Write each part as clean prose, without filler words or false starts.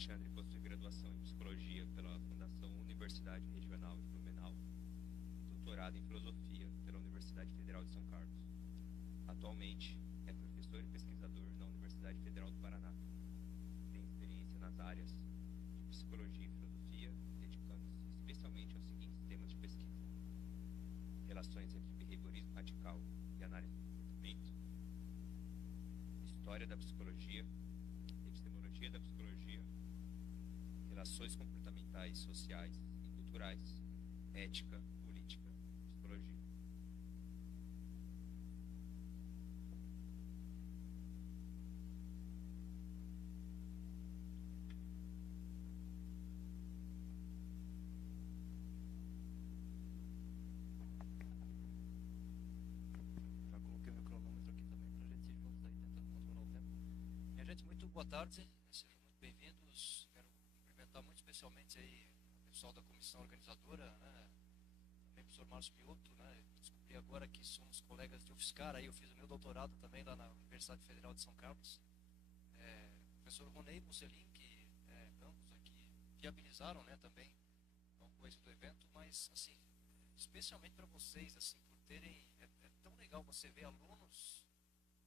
Alexandre possui graduação em Psicologia pela Fundação Universidade Regional de Blumenau, doutorado em Filosofia pela Universidade Federal de São Carlos. Atualmente, é professor e pesquisador na Universidade Federal do Paraná. Tem experiência nas áreas de Psicologia e Filosofia, dedicando-se especialmente aos seguintes temas de pesquisa: relações entre behaviorismo radical e análise do comportamento, história da psicologia, epistemologia da psicologia, relações comportamentais, sociais e culturais, ética, política, psicologia. Já coloquei meu cronômetro aqui também para a gente ir juntos aí tentando controlar o tempo. Minha gente, muito boa tarde, sejam muito bem-vindos. Quero cumprimentar muito especialmente aí o pessoal da comissão organizadora, né? Também o professor Márcio Mioto, né? Descobri agora que somos colegas de UFSCar, aí eu fiz o meu doutorado também lá na Universidade Federal de São Carlos. O professor Ronei Musselin, que ambos aqui viabilizaram, né, também alguma coisa do evento, mas assim, especialmente para vocês, assim, por terem, é tão legal você ver alunos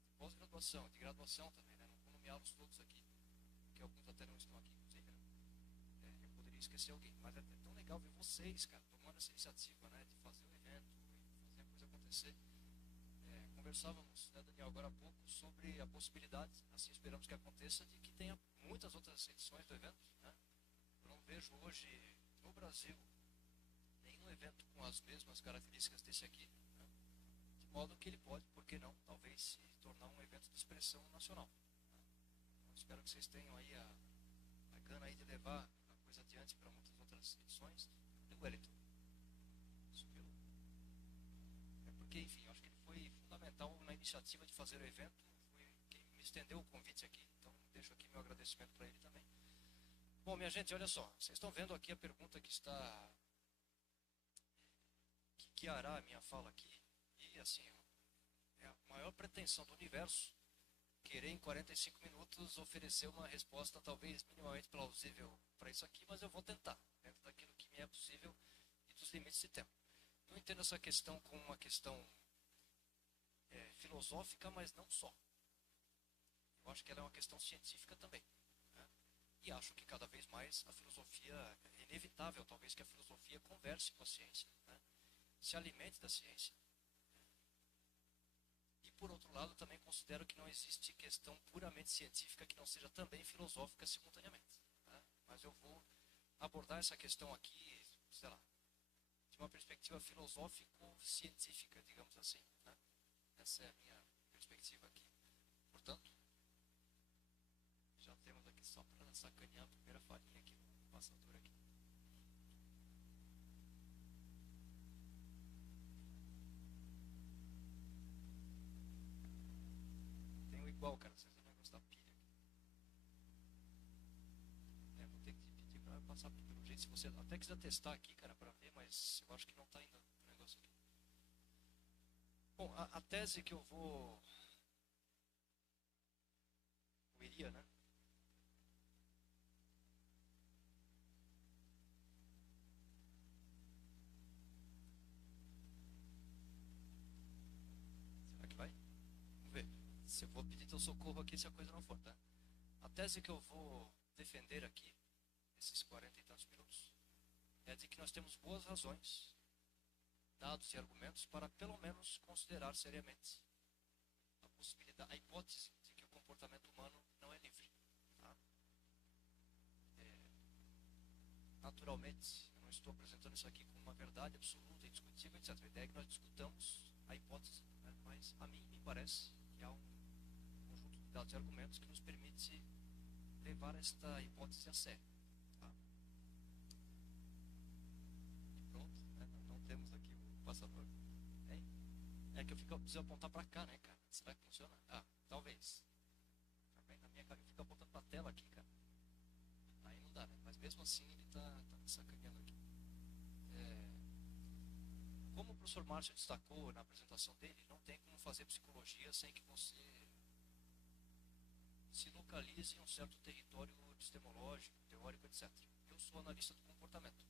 de pós-graduação, de graduação também, né? Não vou nomeá-los todos aqui, porque alguns até não estão aqui, inclusive, né? Eu poderia esquecer alguém, mas é tão legal ver vocês, cara, tomando essa iniciativa, né, de fazer o evento e fazer a coisa acontecer. Conversávamos, né, Daniel, agora há pouco, sobre a possibilidade, assim esperamos que aconteça, de que tenha muitas outras edições do evento, né? Eu não vejo hoje no Brasil nenhum evento com as mesmas características desse aqui, né? De modo que ele pode, por que não, talvez se tornar um evento de expressão nacional, né? Então, espero que vocês tenham aí a gana aí de levar a coisa adiante para muitas outras edições. E o Wellington subiu. Porque, enfim, eu acho que ele foi fundamental na iniciativa de fazer o evento, foi quem me estendeu o convite aqui, então deixo aqui meu agradecimento para ele também. Bom, minha gente, olha só, vocês estão vendo aqui a pergunta que está, que guiará a minha fala aqui, e assim, é a maior pretensão do universo, querer em 45 minutos oferecer uma resposta talvez minimamente plausível para isso aqui, mas eu vou tentar, dentro daquilo que me é possível e dos limites de tempo. Eu entendo essa questão como uma questão filosófica, mas não só. Eu acho que ela é uma questão científica também, né? E acho que cada vez mais a filosofia, é inevitável talvez que a filosofia converse com a ciência, né? Se alimente da ciência. E por outro lado, também considero que não existe questão puramente científica que não seja também filosófica simultaneamente, né? Mas eu vou abordar essa questão aqui, sei lá, de uma perspectiva filosófico-científica, digamos assim, né? Essa é a minha perspectiva aqui. Portanto, já temos aqui, só para sacanear a primeira falinha aqui no passador aqui. Tem um igual, cara, vocês vão gostar da pilha aqui. Vou ter que pedir para passar pelo jeito, se você até quiser testar aqui, cara, para ver, mas eu acho que não está ainda o negócio aqui. Bom, a tese que eu iria, né? Será que vai? Vamos ver. Se eu vou pedir teu socorro aqui, se a coisa não for, tá? A tese que eu vou defender aqui, esses 40 e tantos minutos, é de que nós temos boas razões, dados e argumentos para pelo menos considerar seriamente a possibilidade, a hipótese de que o comportamento humano não é livre, tá? Naturalmente, eu não estou apresentando isso aqui como uma verdade absoluta, indiscutível, etc. A ideia é que nós discutamos a hipótese, né? Mas a mim me parece que há um conjunto de dados e argumentos que nos permite levar esta hipótese a sério, tá? E pronto, né? Não temos aqui o passador. É que eu preciso apontar para cá, né, cara? Será que funciona? Ah, talvez. Na minha cabeça fica apontando para a tela aqui, cara. Aí não dá, né? Mas mesmo assim ele tá me sacaneando aqui. Como o professor Márcio destacou na apresentação dele, não tem como fazer psicologia sem que você se localize em um certo território epistemológico, psicológico, etc. Eu sou analista do comportamento.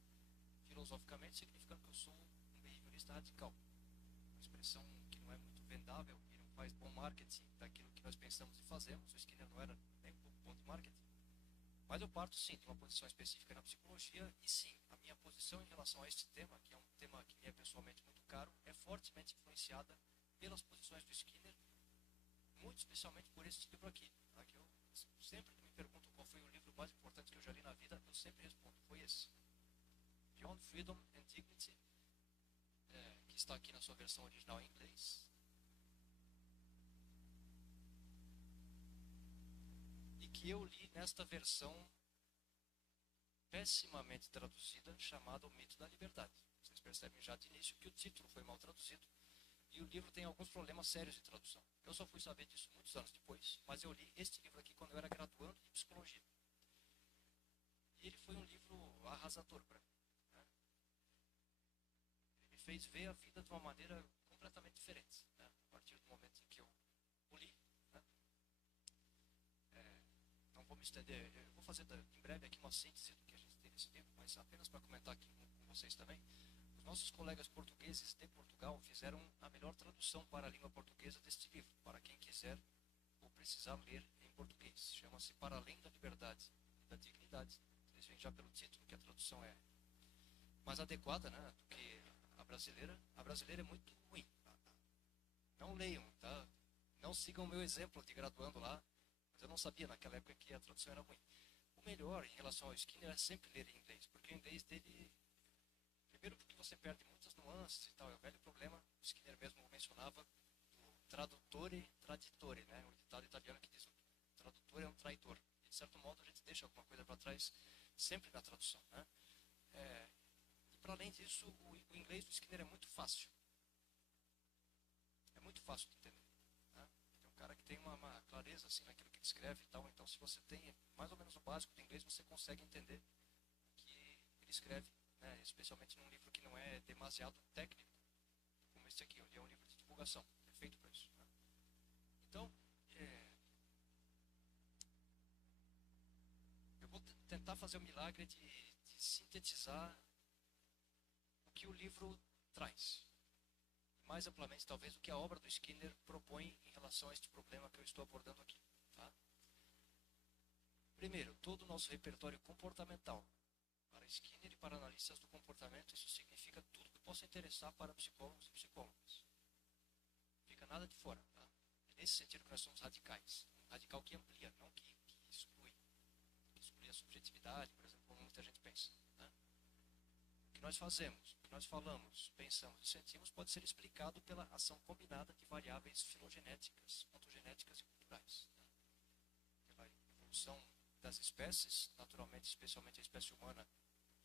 Filosoficamente, significa que eu sou um behaviorista radical. Uma expressão que não é muito vendável e não faz bom marketing daquilo que nós pensamos e fazemos. O Skinner não era nem um pouco bom de marketing. Mas eu parto, sim, de uma posição específica na psicologia e, sim, a minha posição em relação a este tema, que é um tema que me é pessoalmente muito caro, é fortemente influenciada pelas posições do Skinner, muito especialmente por esse livro aqui. Tá? Que eu, sempre que me perguntam qual foi o livro mais importante que eu já li na vida, eu sempre respondo, foi esse. Beyond Freedom and Dignity, que está aqui na sua versão original em inglês. E que eu li nesta versão pessimamente traduzida, chamada O Mito da Liberdade. Vocês percebem já de início que o título foi mal traduzido e o livro tem alguns problemas sérios de tradução. Eu só fui saber disso muitos anos depois, mas eu li este livro aqui quando eu era graduando em psicologia. E ele foi um livro arrasador para mim. Né? Ele me fez ver a vida de uma maneira completamente diferente, né? A partir do momento em que eu o li. Né? Não vou me estender, eu vou fazer em breve aqui uma síntese do que a gente tem nesse livro, mas apenas para comentar aqui com vocês também. Os nossos colegas portugueses de Portugal fizeram a melhor tradução para a língua portuguesa deste livro, para quem quiser ou precisar ler em português. Chama-se Para Além da Liberdade e da Dignidade. Vocês veem já pelo título que a tradução é mais adequada, né, do que a brasileira. A brasileira é muito ruim. Não leiam, tá? Não sigam o meu exemplo de graduando lá. Mas eu não sabia naquela época que a tradução era ruim. O melhor em relação ao Skinner é sempre ler em inglês, porque o inglês dele... Primeiro porque você perde muitas nuances e tal, é o velho problema, o Skinner mesmo mencionava, do traduttore traditore, né? O ditado italiano que diz o tradutor é um traidor. E, de certo modo a gente deixa alguma coisa para trás sempre na tradução, né? E para além disso, o inglês do Skinner é muito fácil. É muito fácil de entender. Né? Tem um cara que tem uma clareza assim naquilo que ele escreve e tal, então se você tem mais ou menos o básico do inglês, você consegue entender o que ele escreve. Né, especialmente num livro que não é demasiado técnico, como este aqui. Ele é um livro de divulgação, é feito para isso. Né? Então, eu vou tentar fazer o milagre de sintetizar o que o livro traz. Mais amplamente, talvez, o que a obra do Skinner propõe em relação a este problema que eu estou abordando aqui. Tá? Primeiro, todo o nosso repertório comportamental. Para Skinner e para analistas do comportamento, isso significa tudo que possa interessar para psicólogos e psicólogas. Não fica nada de fora. Tá? É nesse sentido que nós somos radicais. Um radical que amplia, não que exclui. Que exclui a subjetividade, por exemplo, como muita gente pensa. Tá? O que nós fazemos, o que nós falamos, pensamos e sentimos pode ser explicado pela ação combinada de variáveis filogenéticas, ontogenéticas e culturais. Tá? Pela evolução das espécies, naturalmente, especialmente a espécie humana,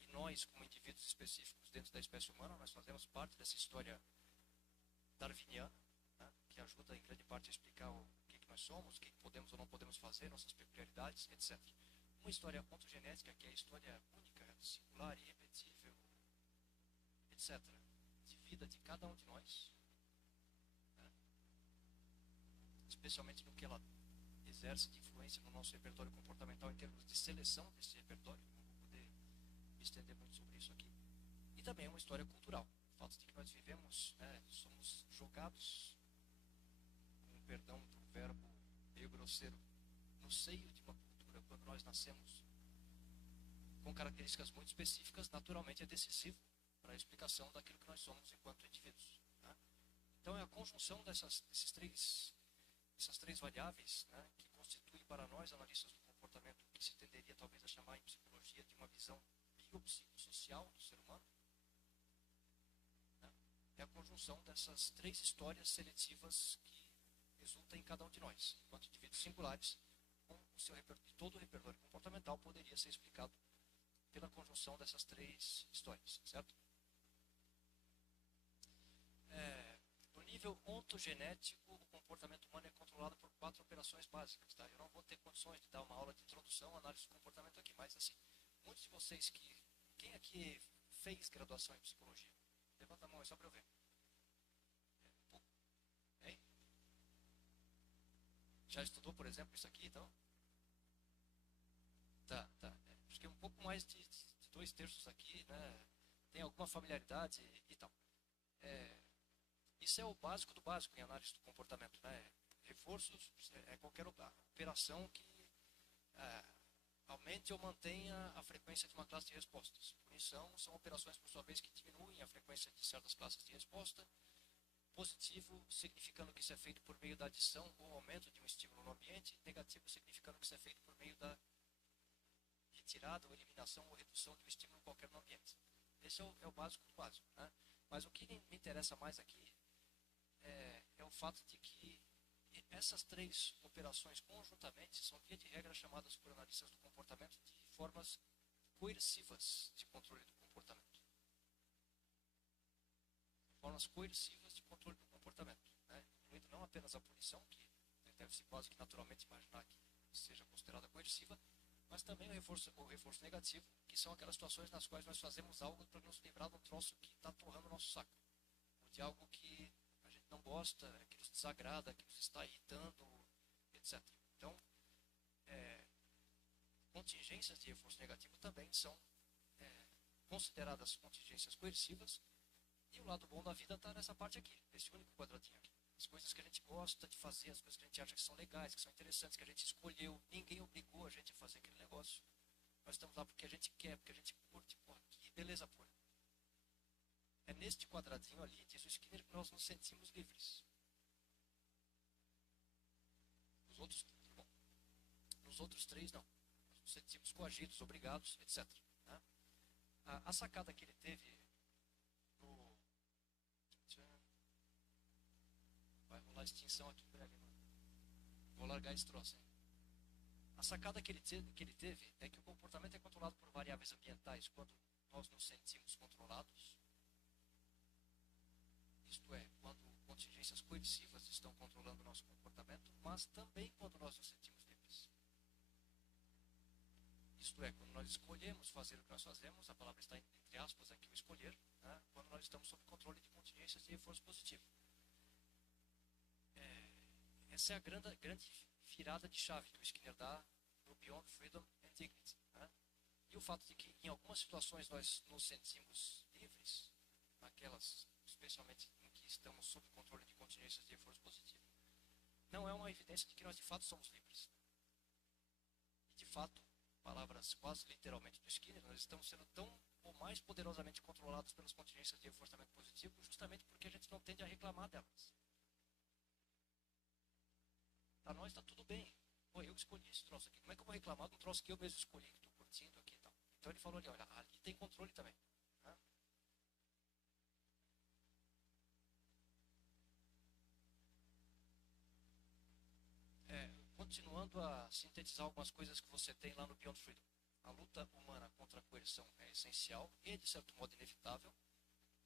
e nós, como indivíduos específicos dentro da espécie humana, nós fazemos parte dessa história darwiniana, né, que ajuda em grande parte a explicar o que nós somos, o que podemos ou não podemos fazer, nossas peculiaridades, etc. Uma história ontogenética, que é a história única, singular, irrepetível, etc., de vida de cada um de nós, né, especialmente no que ela exerce de influência no nosso repertório comportamental em termos de seleção desse repertório. Não vou poder me estender muito sobre isso aqui. E também é uma história cultural. O fato de que nós vivemos, né, somos jogados, com perdão do verbo meio grosseiro, no seio de uma cultura. Quando nós nascemos com características muito específicas, naturalmente é decisivo para a explicação daquilo que nós somos enquanto indivíduos. Tá? Então é a conjunção essas três variáveis, né, que constitui para nós, analistas do comportamento, o que se tenderia talvez a chamar em psicologia de uma visão biopsicossocial do ser humano. Né? É a conjunção dessas três histórias seletivas que resultam em cada um de nós, enquanto indivíduos singulares, com o seu todo o repertório comportamental poderia ser explicado pela conjunção dessas três histórias, certo? No nível ontogenético, o comportamento humano é controlado por 4 operações básicas. Tá? Eu não vou ter condições de dar uma aula de introdução, análise do comportamento aqui, mas assim, muitos de vocês quem aqui fez graduação em psicologia? Levanta a mão, é só para eu ver. Hein? Já estudou, por exemplo, isso aqui, então? Tá. Acho que é um pouco mais de 2/3 aqui, né, tem alguma familiaridade e tal. Isso é o básico do básico em análise do comportamento, né? Reforços é qualquer operação que aumente ou mantenha a frequência de uma classe de respostas. Punição são operações, por sua vez, que diminuem a frequência de certas classes de resposta. Positivo, significando que isso é feito por meio da adição ou aumento de um estímulo no ambiente. Negativo, significando que isso é feito por meio da retirada ou eliminação ou redução de um estímulo qualquer no ambiente. Esse é o básico do básico, né? Mas o que me interessa mais aqui é o fato de que essas três operações conjuntamente são, via de regra, chamadas por analistas do comportamento de formas coercivas de controle do comportamento. Formas coercivas de controle do comportamento, né? Incluindo não apenas a punição, que deve-se quase que naturalmente imaginar que seja considerada coerciva, mas também o reforço negativo, que são aquelas situações nas quais nós fazemos algo para nos livrar de um troço que está torrando o nosso saco, ou de algo que a gente não gosta, que nos desagrada, que nos está irritando, etc. Então, contingências de reforço negativo também são consideradas contingências coercivas, e o lado bom da vida está nessa parte aqui, nesse único quadradinho aqui. As coisas que a gente gosta de fazer, as coisas que a gente acha que são legais, que são interessantes, que a gente escolheu, ninguém obrigou a gente a fazer aquele negócio. Nós estamos lá porque a gente quer, porque a gente curte, porra, que beleza pura. É neste quadradinho ali, diz o Skinner, que nós nos sentimos livres. Nos outros três, não. Nós nos sentimos coagidos, obrigados, etc. Né? A sacada que ele teve no... Vai rolar extinção aqui em breve, mano. Vou largar esse troço aí. A sacada que ele teve é que o comportamento é controlado por variáveis ambientais quando nós nos sentimos controlados. Isto é, quando contingências coercivas estão controlando o nosso comportamento, mas também quando nós nos sentimos livres. Isto é, quando nós escolhemos fazer o que nós fazemos, a palavra está entre aspas aqui, o escolher, né? Quando nós estamos sob controle de contingências de reforço positivo. Essa é a grande virada de chave que o Skinner dá no Beyond Freedom and Dignity. Né? E o fato de que em algumas situações nós nos sentimos livres, naquelas, especialmente em que estamos sob controle de contingências de reforço positivo, não é uma evidência de que nós de fato somos livres. E de fato, palavras quase literalmente do Skinner, nós estamos sendo tão ou mais poderosamente controlados pelas contingências de reforçamento positivo justamente porque a gente não tende a reclamar delas. Para nós está tudo bem. Pô, eu escolhi esse troço aqui. Como é que eu vou reclamar de um troço que eu mesmo escolhi, que estou curtindo aqui e tal? Então ele falou ali, olha, ali tem controle também. Né? Continuando a sintetizar algumas coisas que você tem lá no Beyond Freedom. A luta humana contra a coerção é essencial e, de certo modo, inevitável.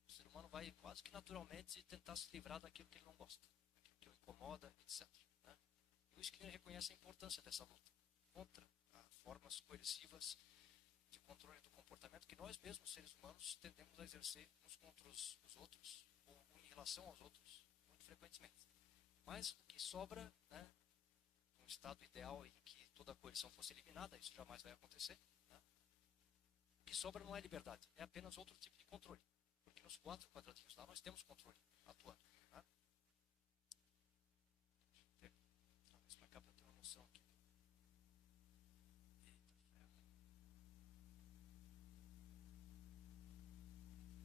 O ser humano vai quase que naturalmente tentar se livrar daquilo que ele não gosta, daquilo que o incomoda, etc. Né? E o Skinner reconhece a importância dessa luta contra formas coercivas de controle do comportamento que nós mesmos, seres humanos, tendemos a exercer uns contra os outros ou em relação aos outros, muito frequentemente. Mas o que sobra, né, um estado ideal em que toda a coerção fosse eliminada, isso jamais vai acontecer, né? O que sobra não é liberdade, é apenas outro tipo de controle, porque nos 4 quadradinhos lá nós temos controle atuando, né? Deixa eu trazer isso para cá para ter uma noção aqui. Eita ferro.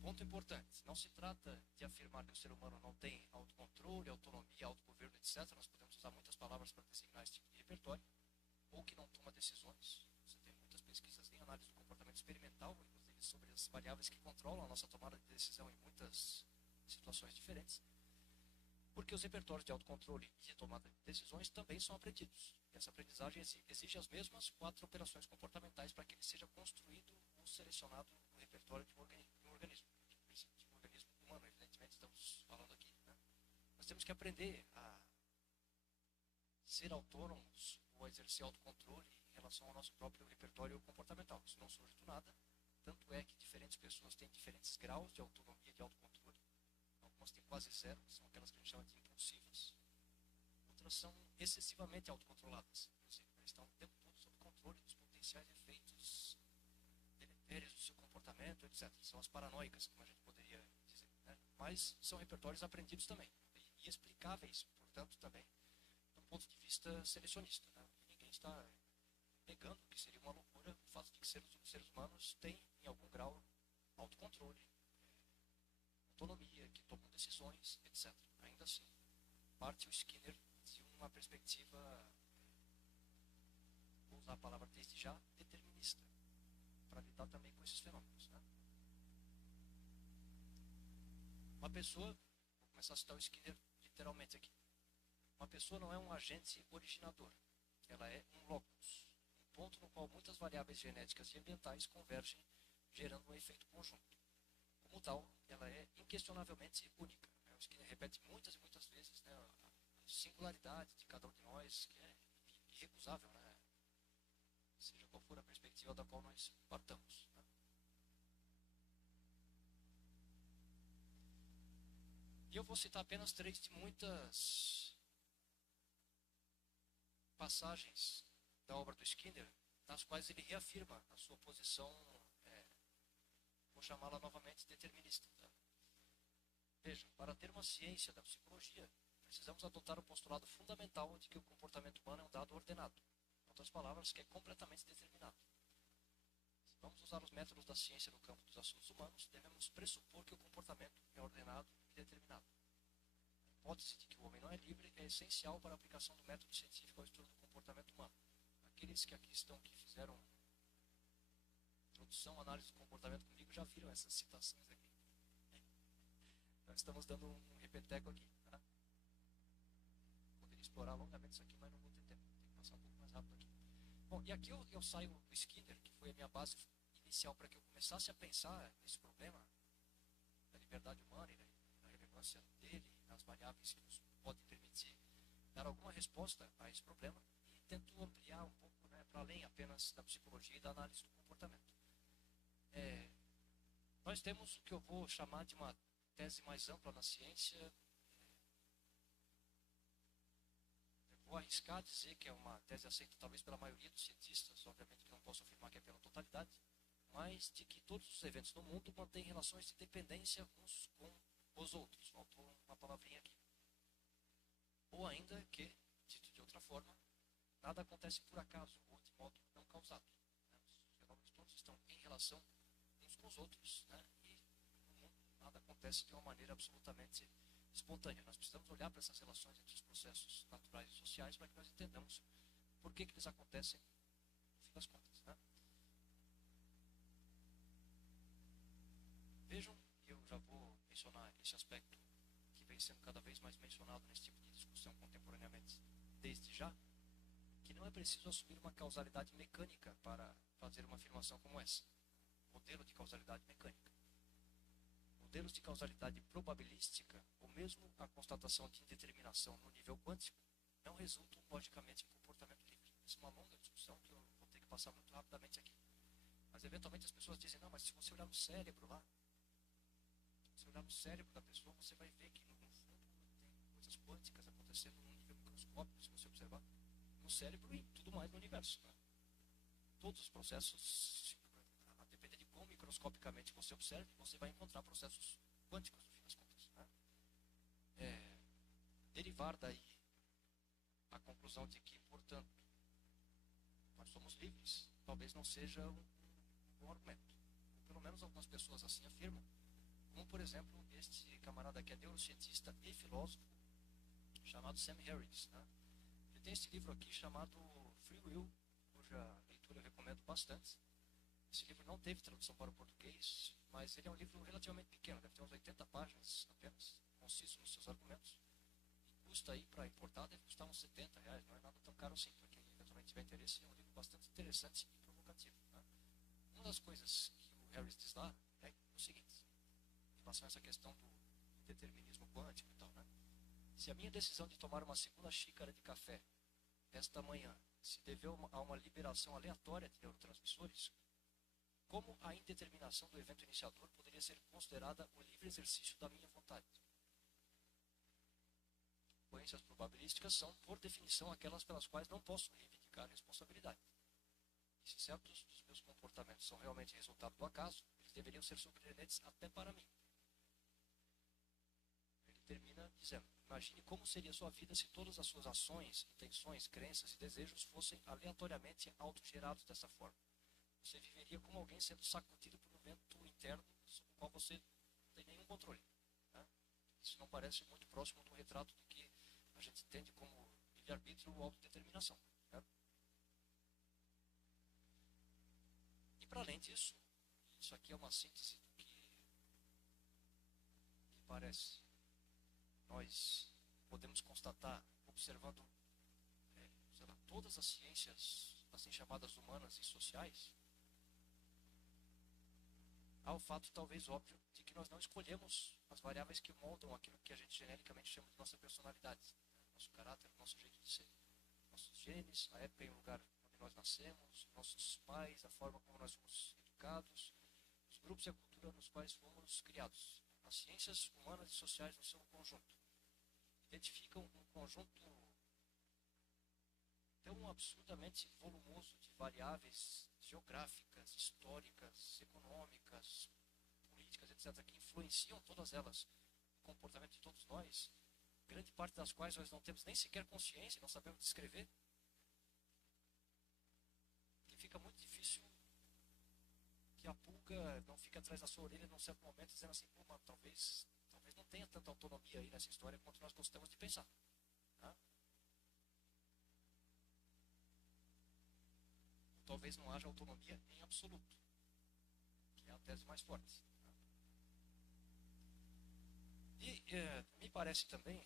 Ponto importante, não se trata de afirmar que o ser humano não tem autocontrole, autonomia, autogoverno, etc. Nós podemos usar muitas palavras para designar esse tipo de repertório, ou que não toma decisões. Você tem muitas pesquisas em análise do comportamento experimental, inclusive sobre as variáveis que controlam a nossa tomada de decisão em muitas situações diferentes, porque os repertórios de autocontrole e de tomada de decisões também são aprendidos. E essa aprendizagem exige as mesmas 4 operações comportamentais para que ele seja construído ou selecionado no repertório de um organismo humano, evidentemente, estamos falando aqui. Né? Nós temos que aprender a ser autônomos ou a exercer autocontrole em relação ao nosso próprio repertório comportamental. Isso não surge do nada, tanto é que diferentes pessoas têm diferentes graus de autonomia e de autocontrole. Algumas têm quase zero, que são aquelas que a gente chama de impulsivas. Outras são excessivamente autocontroladas, inclusive. Eles estão o tempo todo sob controle dos potenciais efeitos etc. São as paranoicas, como a gente poderia dizer, né? Mas são repertórios aprendidos também e explicáveis, portanto, também do ponto de vista selecionista, né? Ninguém está negando que seria uma loucura o fato de que seres humanos têm, em algum grau, autocontrole, autonomia, que tomam decisões, etc. Ainda assim, parte o Skinner de uma perspectiva, vou usar a palavra desde já, determinista, para lidar também com esses fenômenos, né? Uma pessoa, vou começar a citar o Skinner literalmente aqui, uma pessoa não é um agente originador, ela é um locus, um ponto no qual muitas variáveis genéticas e ambientais convergem, gerando um efeito conjunto. Como tal, ela é inquestionavelmente única. O Skinner repete muitas e muitas vezes, né, a singularidade de cada um de nós, que é irrecusável, né, seja qual for a perspectiva da qual nós partamos, né. E eu vou citar apenas 3 de muitas passagens da obra do Skinner, nas quais ele reafirma a sua posição, vou chamá-la novamente determinista. Tá? Veja, para ter uma ciência da psicologia, precisamos adotar o postulado fundamental de que o comportamento humano é um dado ordenado. Em outras palavras, que é completamente determinado. Se vamos usar os métodos da ciência no campo dos assuntos humanos, devemos pressupor que o comportamento é ordenado e determinado. A hipótese de que o homem não é livre é essencial para a aplicação do método científico ao estudo do comportamento humano. Aqueles que aqui estão, que fizeram introdução, análise do comportamento comigo, já viram essas citações aqui. Então estamos dando um repeteco aqui. Tá? Poderia explorar longamente isso aqui, mas não vou ter tempo. Tem que passar um pouco mais rápido aqui. Bom, e aqui eu saio do Skinner, que foi a minha base inicial para que eu começasse a pensar nesse problema da liberdade humana e da relevância dele, nas variáveis que nos podem permitir dar alguma resposta a esse problema, e tento ampliar um pouco, né, para além apenas da psicologia e da análise do comportamento. Nós temos o que eu vou chamar de uma tese mais ampla na ciência. Eu vou arriscar dizer que é uma tese aceita talvez pela maioria dos cientistas, obviamente que não posso afirmar que é pela totalidade, mas de que todos os eventos no mundo mantêm relações de dependência uns com os outros. Faltou uma palavrinha aqui. Ou ainda que, dito de outra forma, nada acontece por acaso ou de modo não causado. Os fenômenos todos estão em relação uns com os outros, né? E no mundo nada acontece de uma maneira absolutamente espontânea. Nós precisamos olhar para essas relações entre os processos naturais e sociais para que nós entendamos por que eles acontecem no fim das contas, né? Vejam, eu já vou mencionar esse aspecto que vem sendo cada vez mais mencionado nesse tipo de discussão contemporaneamente, desde já, que não é preciso assumir uma causalidade mecânica para fazer uma afirmação como essa. Modelo de causalidade mecânica. Modelos de causalidade probabilística, ou mesmo a constatação de indeterminação no nível quântico, não resultam logicamente em comportamento livre. Isso é uma longa discussão que eu vou ter que passar muito rapidamente aqui. Mas eventualmente as pessoas dizem, não, mas se você olhar no cérebro lá, se você olhar no cérebro da pessoa, você vai ver que no fundo tem coisas quânticas acontecendo num nível microscópico, se você observar, no cérebro e tudo mais no universo. Né? Todos os processos, a depender de quão microscopicamente você observe, você vai encontrar processos quânticos, no fim das contas. Né? Derivar daí a conclusão de que, portanto, nós somos livres, talvez não seja um bom argumento. Ou pelo menos algumas pessoas assim afirmam, como por exemplo este camarada que é neurocientista e filósofo, chamado Sam Harris. Né? Ele tem este livro aqui chamado Free Will, cuja leitura eu recomendo bastante. Esse livro não teve tradução para o português, mas ele é um livro relativamente pequeno, deve ter uns 80 páginas apenas, conciso nos seus argumentos. E custa aí, para importar, deve custar uns R$ 70, não é nada tão caro assim, para quem eventualmente tiver interesse. É um livro bastante interessante e provocativo. Né? Uma das coisas que o Harris diz lá é o seguinte, em relação a essa questão do determinismo quântico e tal, né? Se a minha decisão de tomar uma segunda xícara de café esta manhã se deveu a uma liberação aleatória de neurotransmissores, como a indeterminação do evento iniciador poderia ser considerada o livre exercício da minha vontade? Coincidências probabilísticas são, por definição, aquelas pelas quais não posso reivindicar responsabilidade. E se certos dos meus comportamentos são realmente resultado do acaso, eles deveriam ser surpreendentes até para mim. Ele termina dizendo: imagine como seria sua vida se todas as suas ações, intenções, crenças e desejos fossem aleatoriamente autogerados dessa forma. Você viveria como alguém sendo sacudido por um vento interno sobre o qual você não tem nenhum controle. Né? Isso não parece muito próximo do retrato do que a gente entende como livre-arbítrio ou autodeterminação. Né? E para além disso, isso aqui é uma síntese do que parece. Nós podemos constatar, observando sei lá, todas as ciências assim chamadas humanas e sociais, há o fato talvez óbvio de que nós não escolhemos as variáveis que moldam aquilo que a gente genericamente chama de nossa personalidade, nosso caráter, nosso jeito de ser, nossos genes, a época e o lugar onde nós nascemos, nossos pais, a forma como nós fomos educados, os grupos e a cultura nos quais fomos criados. As ciências humanas e sociais no seu conjunto identificam um conjunto tão absurdamente volumoso de variáveis geográficas, históricas, econômicas, políticas, etc., que influenciam todas elas o comportamento de todos nós, grande parte das quais nós não temos nem sequer consciência, não sabemos descrever, que fica muito difícil que a pulga não fique atrás da sua orelha num certo momento dizendo assim: pô, mano, talvez não tenha tanta autonomia aí nessa história quanto nós gostamos de pensar. Tá? Ou talvez não haja autonomia em absoluto, que é a tese mais forte. Tá? E me parece também,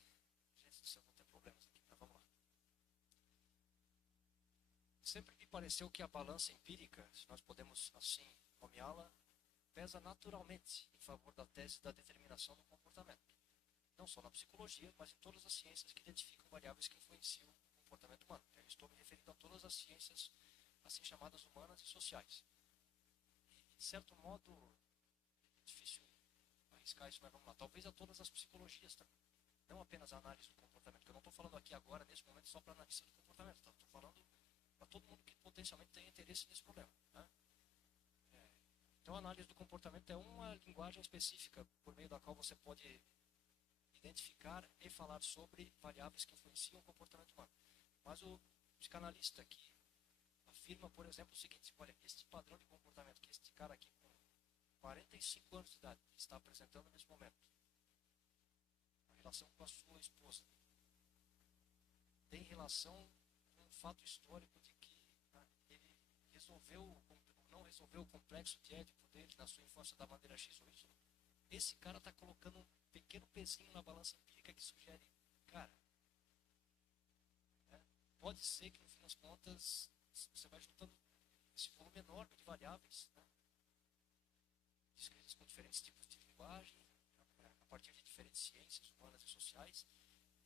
gente do céu, vou ter problemas aqui, mas vamos lá. Sempre me pareceu que a balança empírica, se nós podemos assim nomeá-la, pesa naturalmente em favor da tese da determinação do comportamento. Não só na psicologia, mas em todas as ciências que identificam variáveis que influenciam o comportamento humano. Eu estou me referindo a todas as ciências assim chamadas humanas e sociais. E, de certo modo, é difícil arriscar isso, mas vamos lá. Talvez a todas as psicologias também. Não apenas a análise do comportamento, que eu não estou falando aqui agora, nesse momento, só para analista do comportamento. Estou falando para todo mundo que potencialmente tem interesse nesse problema. Né? Então, a análise do comportamento é uma linguagem específica por meio da qual você pode identificar e falar sobre variáveis que influenciam o comportamento humano. Mas o psicanalista que afirma, por exemplo, o seguinte: olha, este padrão de comportamento que este cara aqui com 45 anos de idade está apresentando nesse momento, a relação com a sua esposa, tem relação com um fato histórico de que ele não resolveu o complexo de Édipo dele na sua infância da maneira X ou Y. Esse cara está colocando um pequeno pezinho na balança empírica que sugere, cara, pode ser que no fim das contas você vai juntando esse volume enorme de variáveis, descritas com diferentes tipos de linguagem, a partir de diferentes ciências humanas e sociais,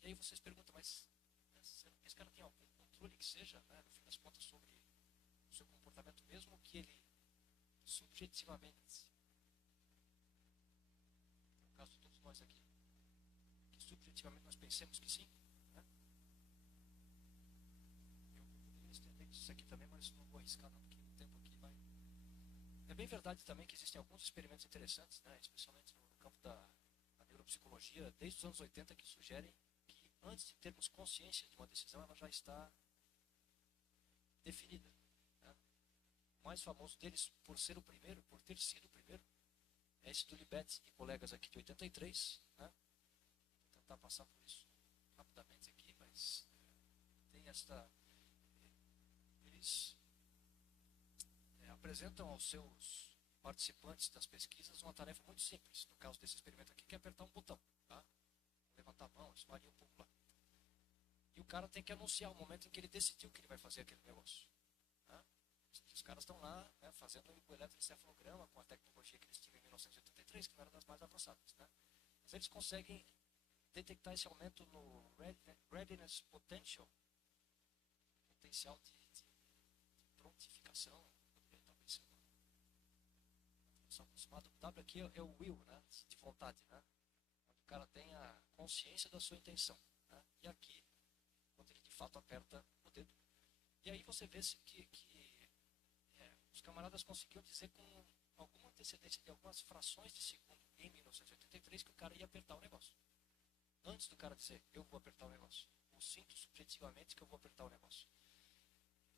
e aí vocês perguntam: mas esse cara tem algum controle que seja, no fim das contas, sobre o seu comportamento, mesmo que ele subjetivamente, no caso de todos nós aqui, que subjetivamente nós pensemos que sim, eu poderia estender isso aqui também, mas não vou arriscar não, porque o tempo aqui vai. É bem verdade também que existem alguns experimentos interessantes, especialmente no campo da neuropsicologia, desde os anos 80, que sugerem que antes de termos consciência de uma decisão, ela já está definida. O mais famoso deles, por ter sido o primeiro, é esse do Libet e colegas aqui de 83. Vou tentar passar por isso rapidamente aqui, mas tem esta. Eles apresentam aos seus participantes das pesquisas uma tarefa muito simples, no caso desse experimento aqui, que é apertar um botão. Levantar a mão, isso varia um pouco lá. E o cara tem que anunciar o momento em que ele decidiu que ele vai fazer aquele negócio. Os caras estão lá fazendo o eletroencefalograma com a tecnologia que eles tinham em 1983, que não era das mais avançadas. Mas eles conseguem detectar esse aumento no readiness potential, potencial de prontificação, talvez seja uma tradução aproximada. O W aqui é o will, de vontade, onde o cara tem a consciência da sua intenção. E aqui, quando ele de fato aperta o dedo. E aí você vê que os camaradas conseguiam dizer com alguma antecedência de algumas frações de segundo, em 1983, que o cara ia apertar o negócio. Antes do cara dizer, eu vou apertar o negócio. Eu sinto subjetivamente que eu vou apertar o negócio.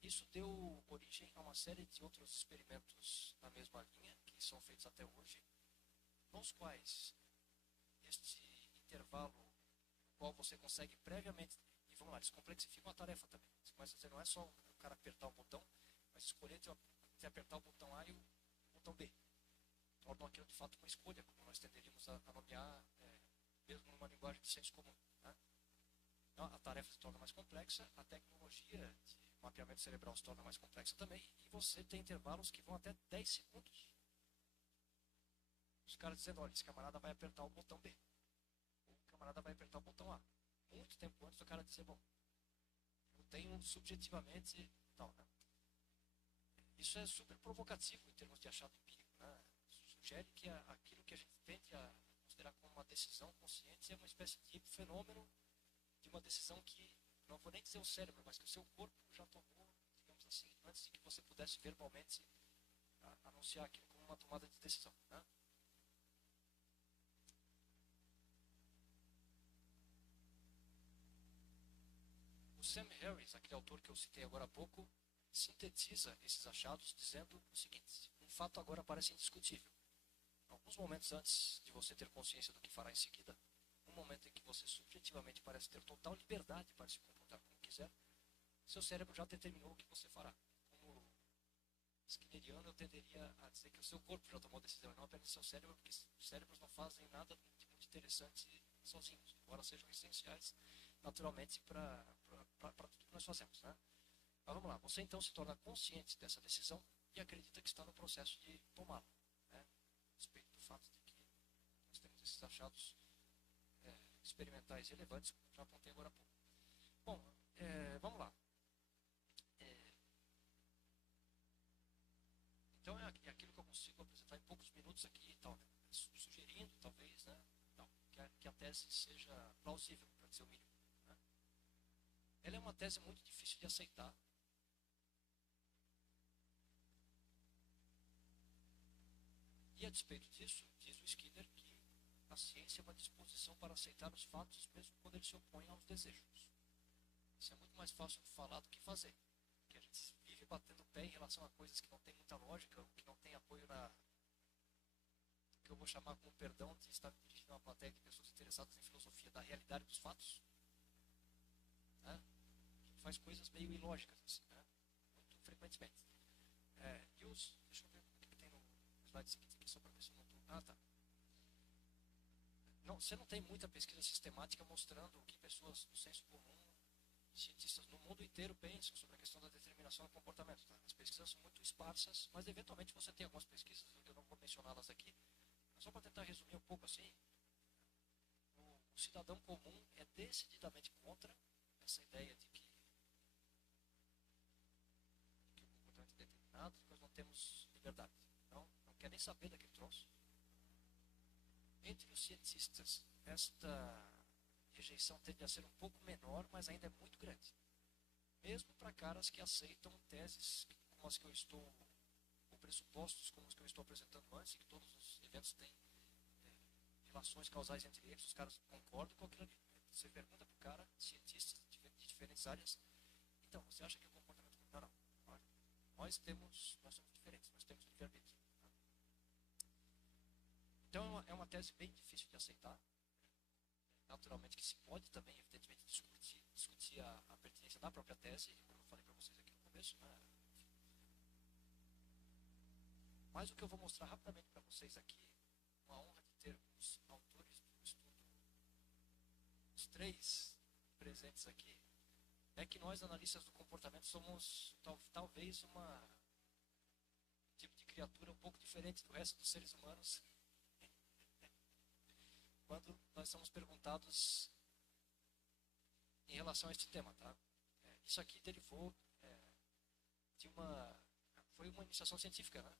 Isso deu origem a uma série de outros experimentos na mesma linha, que são feitos até hoje, nos quais este intervalo, no qual você consegue previamente, e vamos lá, eles complexificam a tarefa também. Você começa a dizer, não é só o cara apertar o botão, mas escolher entre apertar o botão A e o botão B. Tornam aquilo de fato uma escolha, como nós tenderíamos a nomear, mesmo numa linguagem de senso comum. Né? Então, a tarefa se torna mais complexa, a tecnologia de mapeamento cerebral se torna mais complexa também, e você tem intervalos que vão até 10 segundos. Os caras dizendo, olha, esse camarada vai apertar o botão B, o camarada vai apertar o botão A. Muito tempo antes do cara dizer, bom, eu tenho subjetivamente tal, né? Isso é super provocativo em termos de achado empírico, né? Sugere que aquilo que a gente tende a considerar como uma decisão consciente é uma espécie de fenômeno de uma decisão que, não vou nem dizer o cérebro, mas que o seu corpo já tomou, digamos assim, antes de que você pudesse verbalmente anunciar aquilo como uma tomada de decisão, né? O Sam Harris, aquele autor que eu citei agora há pouco, sintetiza esses achados dizendo o seguinte: um fato agora parece indiscutível. Alguns momentos antes de você ter consciência do que fará em seguida, um momento em que você subjetivamente parece ter total liberdade para se comportar como quiser, seu cérebro já determinou o que você fará. Como skinneriano, eu tenderia a dizer que o seu corpo já tomou a decisão, e não apenas o seu cérebro, porque os cérebros não fazem nada de muito interessante sozinhos, embora sejam essenciais, naturalmente, para tudo que nós fazemos, né? Mas vamos lá, você então se torna consciente dessa decisão e acredita que está no processo de tomá-la, né? A respeito do fato de que nós temos esses achados experimentais relevantes, como já apontei agora há pouco. Bom, vamos lá. Então é aquilo que eu consigo apresentar em poucos minutos aqui e tal, né? Sugerindo, talvez, né? Não, que a tese seja plausível, para dizer o mínimo. Né? Ela é uma tese muito difícil de aceitar. E a despeito disso, diz o Skinner que a ciência é uma disposição para aceitar os fatos mesmo quando eles se opõem aos desejos. Isso é muito mais fácil de falar do que fazer. Porque a gente vive batendo o pé em relação a coisas que não tem muita lógica, que não tem apoio na... que eu vou chamar com perdão de estar dirigindo uma plateia de pessoas interessadas em filosofia da realidade dos fatos. Né? A gente faz coisas meio ilógicas, assim, né? Muito frequentemente. Deixa eu ver o que tem no slide seguinte aqui, só para ver se eu não estou... Ah, tá. Não, você não tem muita pesquisa sistemática mostrando o que pessoas do senso comum, cientistas no mundo inteiro pensam sobre a questão da determinação do comportamento. Tá? As pesquisas são muito esparsas, mas eventualmente você tem algumas pesquisas, eu não vou mencioná-las aqui. Mas só para tentar resumir um pouco assim, o cidadão comum é decididamente contra essa ideia de que o comportamento é determinado, que nós não temos liberdade. Não quer nem saber daquele troço. Entre os cientistas, esta rejeição tende a ser um pouco menor, mas ainda é muito grande. Mesmo para caras que aceitam teses como as que eu estou, ou pressupostos como os que eu estou apresentando antes, e que todos os eventos têm relações causais entre eles, os caras concordam com aquilo ali. Você pergunta para o cara, cientistas de diferentes áreas, então, você acha que o comportamento... Não. Olha, nós somos diferentes, nós temos livre-arbítrio. Então é uma tese bem difícil de aceitar. Naturalmente que se pode também, evidentemente, discutir a pertinência da própria tese, como eu falei para vocês aqui no começo, né? Mas o que eu vou mostrar rapidamente para vocês aqui, uma honra de ter os autores do estudo, os três presentes aqui, é que nós, analistas do comportamento, somos talvez um tipo de criatura um pouco diferente do resto dos seres humanos, quando nós somos perguntados em relação a este tema, tá? Isso aqui derivou foi uma iniciação científica, né?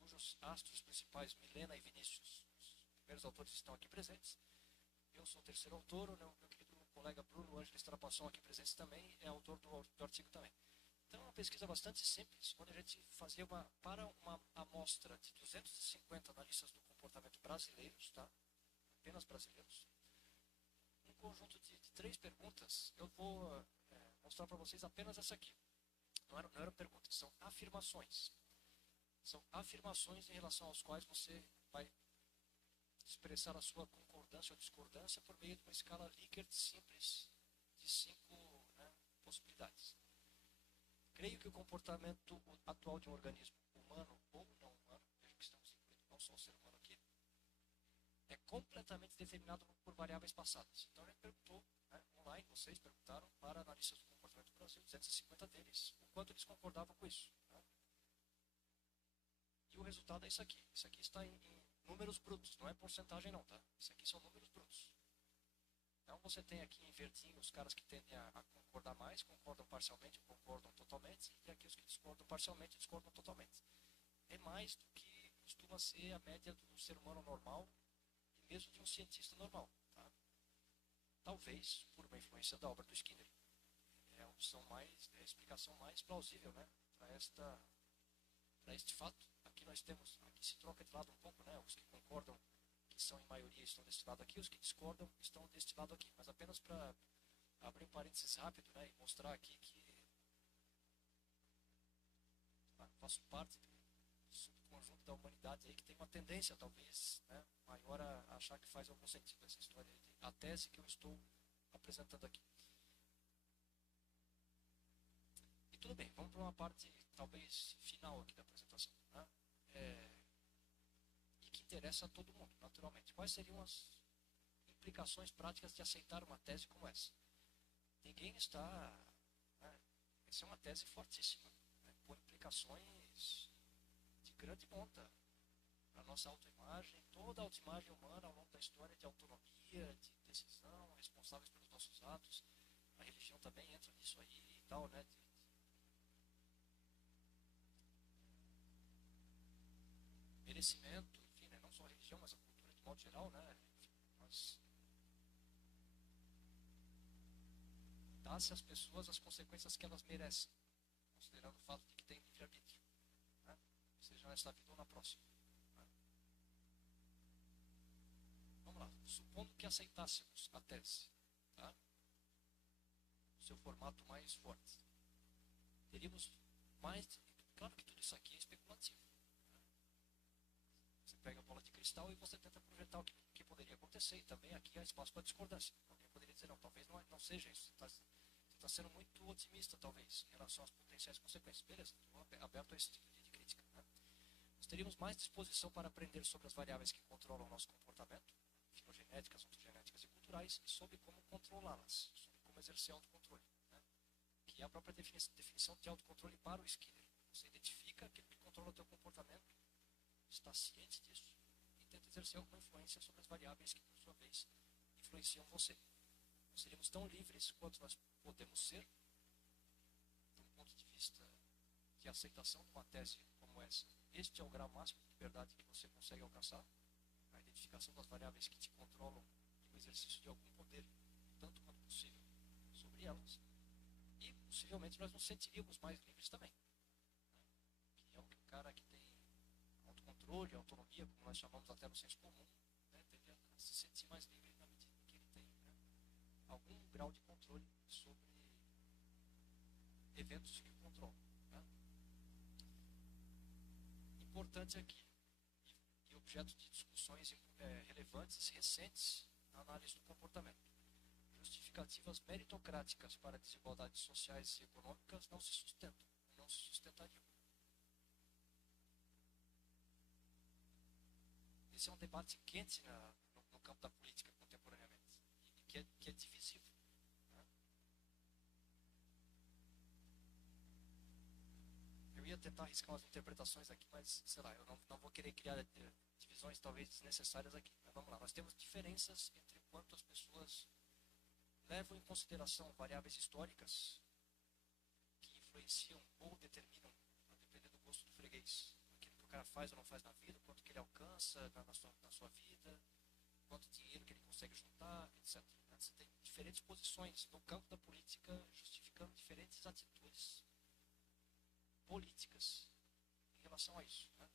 Cujos astros principais, Milena e Vinícius, os primeiros autores estão aqui presentes. Eu sou o terceiro autor, o meu querido colega Bruno Ângeles Trapação aqui presente também, é autor do artigo também. Então, é uma pesquisa bastante simples, onde a gente fazia para uma amostra de 250 analistas do comportamento brasileiros, tá? Apenas brasileiros, um conjunto de 3 perguntas. Eu vou mostrar para vocês apenas essa aqui. Não eram perguntas, são afirmações. São afirmações em relação aos quais você vai expressar a sua concordância ou discordância por meio de uma escala Likert simples de 5 possibilidades. Creio que o comportamento atual de um organismo humano ou não humano, veja que estamos incluindo não só o ser humano aqui, é completamente determinado por variáveis passadas. Então ele perguntou, online, vocês perguntaram para analistas do comportamento do Brasil, 250 deles, o quanto eles concordavam com isso. E o resultado é isso aqui. Isso aqui está em números brutos, não é porcentagem não, tá? Isso aqui são números brutos. Então você tem aqui em verdinho os caras que tendem a concordar mais, concordam parcialmente, concordam totalmente, e aqui os que discordam parcialmente, discordam totalmente. É mais do que costuma ser a média do ser humano normal e mesmo de um cientista normal, tá? Talvez por uma influência da obra do Skinner. É a opção mais, é a explicação mais plausível, né, para este fato. Aqui nós temos, aqui se troca de lado um pouco, né, os que concordam, que são em maioria, estão deste lado aqui, os que discordam estão deste lado aqui. Mas apenas para abrir um parênteses rápido, né, e mostrar aqui que faço parte do subconjunto da humanidade aí que tem uma tendência, talvez, né, maior a achar que faz algum sentido essa história aí, a tese que eu estou apresentando aqui. E tudo bem, vamos para uma parte talvez final aqui da apresentação, né? E que interessa a todo mundo, naturalmente. Quais seriam as implicações práticas de aceitar uma tese como essa? Ninguém está... essa é uma tese fortíssima, né, com implicações de grande monta para a nossa autoimagem, toda a autoimagem humana ao longo da história, de autonomia, de decisão, responsáveis pelos nossos atos. A religião também entra nisso aí e tal, né? Merecimento, enfim, né? Não só a religião, mas a cultura de modo geral, né? Enfim, mas dá-se às pessoas as consequências que elas merecem, considerando o fato de que têm livre-arbítrio, né? Seja nesta vida ou na próxima. Né? Vamos lá, supondo que aceitássemos a tese, tá? O seu formato mais forte, teríamos mais. Claro que tudo isso aqui é especulativo. Você pega a bola de cristal e você tenta projetar o que poderia acontecer. E também aqui há espaço para discordância. Alguém poderia dizer, não, talvez não seja isso. Você está sendo muito otimista, talvez, em relação às potenciais consequências. Beleza, estou aberto a esse tipo de crítica. Né? Nós teríamos mais disposição para aprender sobre as variáveis que controlam o nosso comportamento, filogenéticas, ontogenéticas e culturais, e sobre como controlá-las, sobre como exercer autocontrole. Né? Que é a própria definição de autocontrole para o Skinner. Você identifica aquilo que controla o teu comportamento, está ciente disso e tenta exercer alguma influência sobre as variáveis que, por sua vez, influenciam você. Nós seríamos tão livres quanto nós podemos ser, de um ponto de vista de aceitação de uma tese como essa. Este é o grau máximo de liberdade que você consegue alcançar, a identificação das variáveis que te controlam e o exercício de algum poder, tanto quanto possível, sobre elas. E, possivelmente, nós nos sentiríamos mais livres também. Que é o que o cara que tem autocontrole, autonomia, como nós chamamos até no senso comum, né, tende a se sentir mais livre na medida em que ele tem, né, algum grau de controle sobre eventos que o controlam. Né. Importante aqui, e objeto de discussões relevantes e recentes na análise do comportamento. Justificativas meritocráticas para desigualdades sociais e econômicas não se sustentam, não se sustentariam. Esse é um debate quente no campo da política contemporaneamente, e que é divisivo. Né? Eu ia tentar arriscar umas interpretações aqui, mas, sei lá, eu não vou querer criar divisões talvez desnecessárias aqui. Mas vamos lá, nós temos diferenças entre quanto as pessoas levam em consideração variáveis históricas que influenciam ou determinam, a depender do gosto do freguês, aquilo que o cara faz ou não faz na vida, quanto que ele alcança na sua vida, quanto dinheiro que ele consegue juntar, etc. Você tem diferentes posições no campo da política justificando diferentes atitudes políticas em relação a isso, né?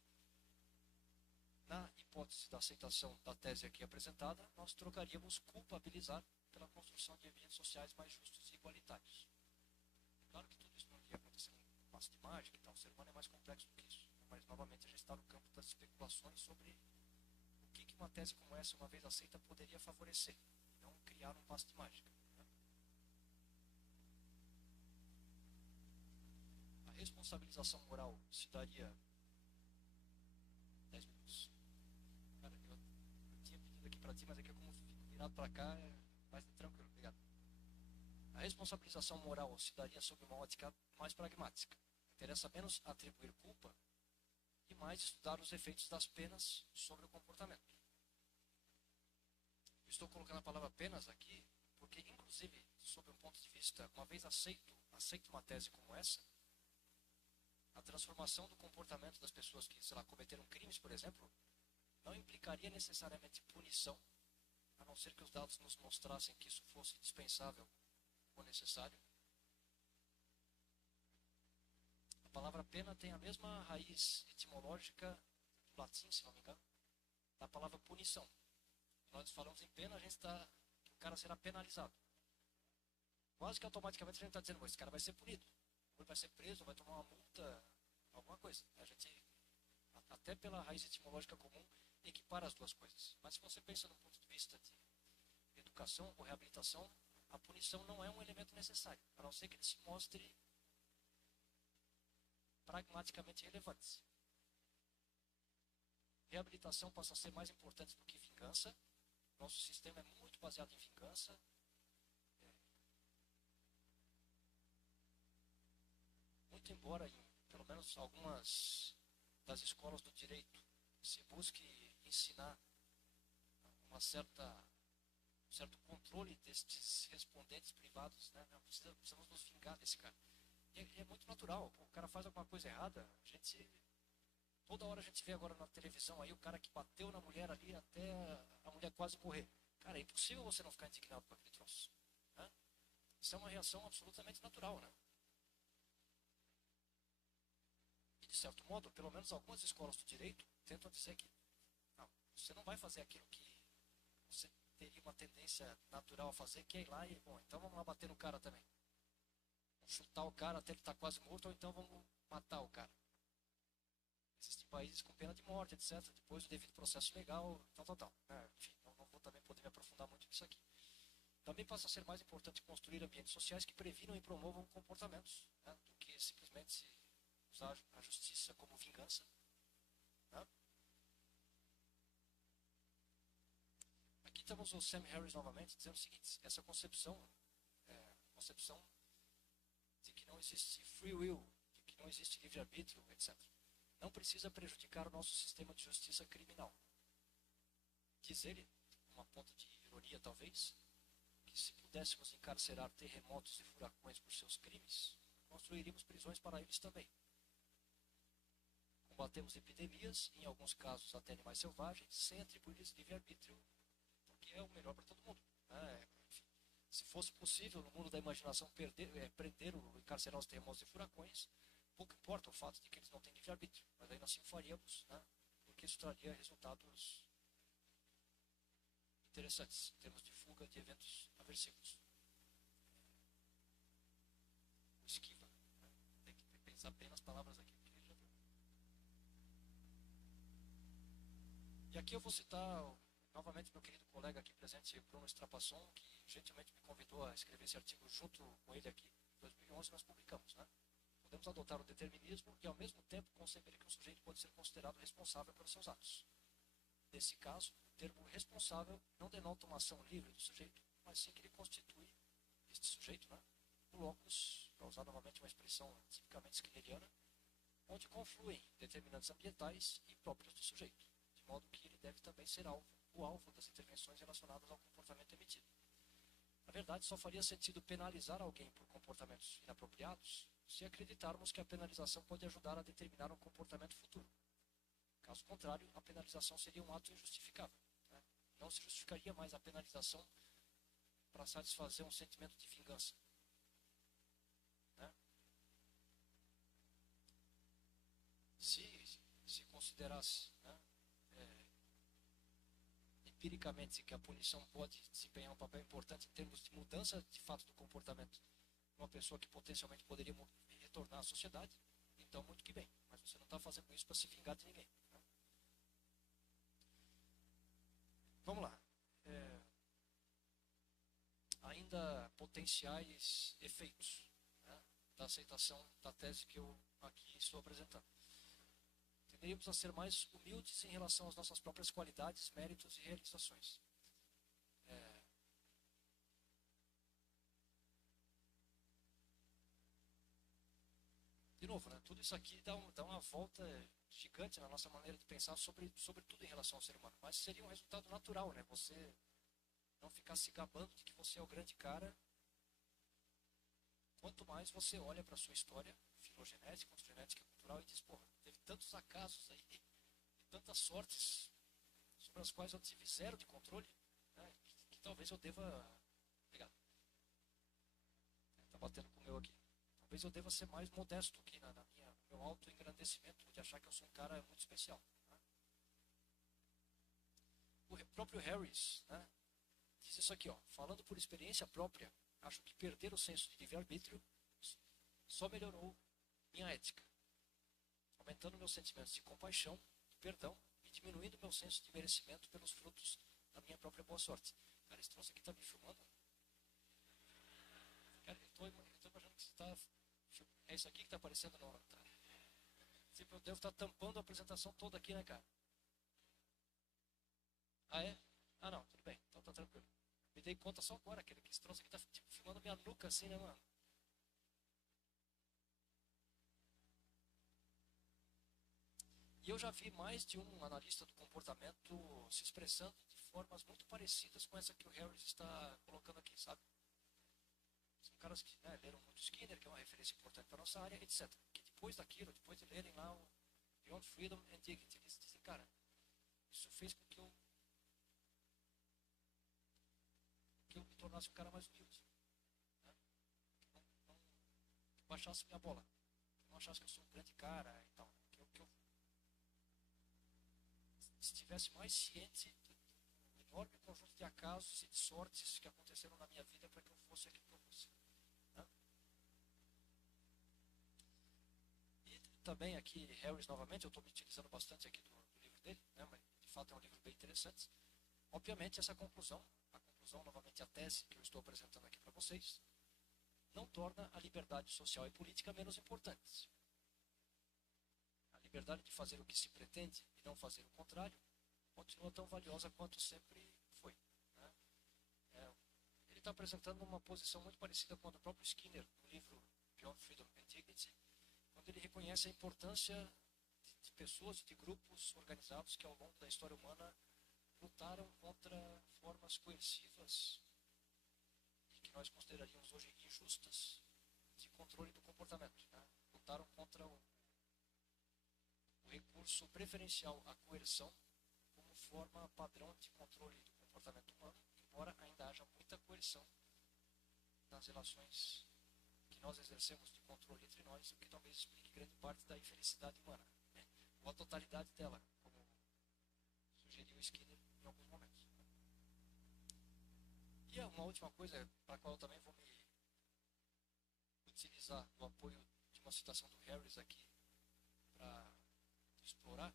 Na hipótese da aceitação da tese aqui apresentada, nós trocaríamos culpabilizar pela construção de ambientes sociais mais justos e igualitários. É claro que tudo isso não iria acontecer com um passo de mágica e tal, o ser humano é mais complexo do que isso. Mas, novamente, a gente está no campo das especulações sobre o que uma tese como essa, uma vez aceita, poderia favorecer, e não criar um passo de mágica, né? A responsabilização moral se daria 10 minutos. Cara, eu tinha pedido aqui para ti, mas é que eu, como fico virado para cá, é mais tranquilo, obrigado. A responsabilização moral se daria sob uma ótica mais pragmática. Interessa menos atribuir culpa e mais estudar os efeitos das penas sobre o comportamento. Eu estou colocando a palavra penas aqui porque, inclusive, sob um ponto de vista, uma vez aceito uma tese como essa, a transformação do comportamento das pessoas que, sei lá, cometeram crimes, por exemplo, não implicaria necessariamente punição, a não ser que os dados nos mostrassem que isso fosse dispensável ou necessário. A palavra pena tem a mesma raiz etimológica do latim, se não me engano, da palavra punição. Quando nós falamos em pena, a gente está que o cara será penalizado. Quase que automaticamente a gente está dizendo, esse cara vai ser punido, ou ele vai ser preso, ou vai tomar uma multa, alguma coisa. A gente, até pela raiz etimológica comum, equipara as duas coisas. Mas se você pensa no ponto de vista de educação ou reabilitação, a punição não é um elemento necessário, a não ser que ele se mostre pragmaticamente relevantes. Reabilitação passa a ser mais importante do que vingança. Nosso sistema é muito baseado em vingança. Muito embora em, pelo menos, algumas das escolas do direito se busque ensinar um certo controle destes respondentes privados, né? Não, precisamos nos vingar desse cara. E é muito natural. Pô, o cara faz alguma coisa errada, toda hora a gente vê agora na televisão aí o cara que bateu na mulher ali até a mulher quase morrer. Cara, é impossível você não ficar indignado com aquele troço, né? Isso é uma reação absolutamente natural, né? E de certo modo, pelo menos algumas escolas do direito tentam dizer que não, você não vai fazer aquilo que você teria uma tendência natural a fazer, que é ir lá e, bom, então vamos lá bater no cara também. Vamos chutar o cara até ele estar quase morto, ou então vamos matar o cara. Existem países com pena de morte, etc. Depois do devido processo legal, tal. Enfim, não vou também poder me aprofundar muito nisso aqui. Também passa a ser mais importante construir ambientes sociais que previnam e promovam comportamentos, né, do que simplesmente usar a justiça como vingança, né? Aqui temos o Sam Harris novamente dizendo o seguinte: essa concepção de que não existe free will, de que não existe livre-arbítrio, etc., não precisa prejudicar o nosso sistema de justiça criminal. Diz ele, uma ponta de ironia talvez, que se pudéssemos encarcerar terremotos e furacões por seus crimes, construiríamos prisões para eles também. Combatemos epidemias, em alguns casos até animais selvagens, sem atribuir-lhes livre-arbítrio, porque é o melhor para todo mundo, né? Enfim, se fosse possível, no mundo da imaginação, prender ou encarcerar os terremotos e furacões, pouco importa o fato de que eles não têm livre-arbítrio, mas aí nós sim faríamos, né? Porque isso traria resultados interessantes em termos de fuga de eventos aversivos. O esquiva, né? Tem que pensar bem nas palavras aqui. E aqui eu vou citar novamente meu querido colega aqui presente, Bruno Strapasson, que gentilmente me convidou a escrever esse artigo junto com ele aqui. Em 2011 nós publicamos, né? Podemos adotar o determinismo e, ao mesmo tempo, conceber que um sujeito pode ser considerado responsável pelos seus atos. Nesse caso, o termo responsável não denota uma ação livre do sujeito, mas sim que ele constitui este sujeito, né, o locus, para usar novamente uma expressão tipicamente skinneriana, onde confluem determinantes ambientais e próprios do sujeito, de modo que ele deve também ser o alvo das intervenções relacionadas ao comportamento emitido. Na verdade, só faria sentido penalizar alguém por comportamentos inapropriados se acreditarmos que a penalização pode ajudar a determinar um comportamento futuro. Caso contrário, a penalização seria um ato injustificável, né? Não se justificaria mais a penalização para satisfazer um sentimento de vingança, né? considerasse, né, empiricamente que a punição pode desempenhar um papel importante em termos de mudança de fato do comportamento de uma pessoa que potencialmente poderia retornar à sociedade, então muito que bem, mas você não está fazendo isso para se vingar de ninguém, né? Vamos lá. Ainda potenciais efeitos, né, da aceitação da tese que eu aqui estou apresentando. Tenderíamos a ser mais humildes em relação às nossas próprias qualidades, méritos e realizações. De novo, né, tudo isso aqui dá uma volta gigante na nossa maneira de pensar sobre tudo em relação ao ser humano. Mas seria um resultado natural, né? Você não ficar se gabando de que você é o grande cara. Quanto mais você olha para a sua história, filogenética, genética e cultural, e diz, porra, teve tantos acasos aí, e tantas sortes sobre as quais eu tive zero de controle, né, que talvez eu deva... Obrigado. Está batendo com o meu aqui. Talvez eu deva ser mais modesto aqui no meu auto-engrandecimento, de achar que eu sou um cara muito especial, né? O próprio Harris, né, diz isso aqui, ó, falando por experiência própria, acho que perder o senso de livre-arbítrio só melhorou minha ética, aumentando meus sentimentos de compaixão, de perdão e diminuindo meu senso de merecimento pelos frutos da minha própria boa sorte. Cara, esse troço aqui está me filmando? Cara, eu estou imaginando que você está... É isso aqui que está aparecendo na hora. Tá? Tipo, eu devo estar tampando a apresentação toda aqui, né, cara? Ah, é? Ah, não, tudo bem, então tá tranquilo. Me dei conta só agora que esse troço aqui tá tipo, filmando minha nuca assim, né, mano? E eu já vi mais de um analista do comportamento se expressando de formas muito parecidas com essa que o Harris está colocando aqui, sabe? São caras que, né, leram muito Skinner, que é uma referência importante para a nossa área, etc. Que depois daquilo, depois de lerem lá o Beyond Freedom and Dignity, eles dizem, cara, isso fez com que eu me tornasse um cara mais humilde, né? Que baixasse minha bola, que não achasse que eu sou um grande cara e tal, que eu estivesse mais ciente do enorme conjunto de acasos e de sortes que aconteceram na minha vida para que eu fosse aquilo que eu fosse, né? E também aqui, Harris novamente, eu estou me utilizando bastante aqui do livro dele, né? Mas de fato é um livro bem interessante. Obviamente essa conclusão, novamente a tese que eu estou apresentando aqui para vocês, não torna a liberdade social e política menos importante. A liberdade de fazer o que se pretende e não fazer o contrário continua tão valiosa quanto sempre foi, né? Ele está apresentando uma posição muito parecida com a do próprio Skinner no livro Beyond Freedom and Dignity, quando ele reconhece a importância de pessoas e de grupos organizados que ao longo da história humana lutaram contra formas coercivas e que nós consideraríamos hoje injustas de controle do comportamento, né? Lutaram contra o recurso preferencial à coerção como forma padrão de controle do comportamento humano, embora ainda haja muita coerção nas relações que nós exercemos de controle entre nós, o que talvez explique grande parte da infelicidade humana, né? Ou a totalidade dela, como sugeriu Skinner em alguns momentos. E uma última coisa para a qual eu também vou me utilizar do apoio de uma citação do Harris aqui para explorar.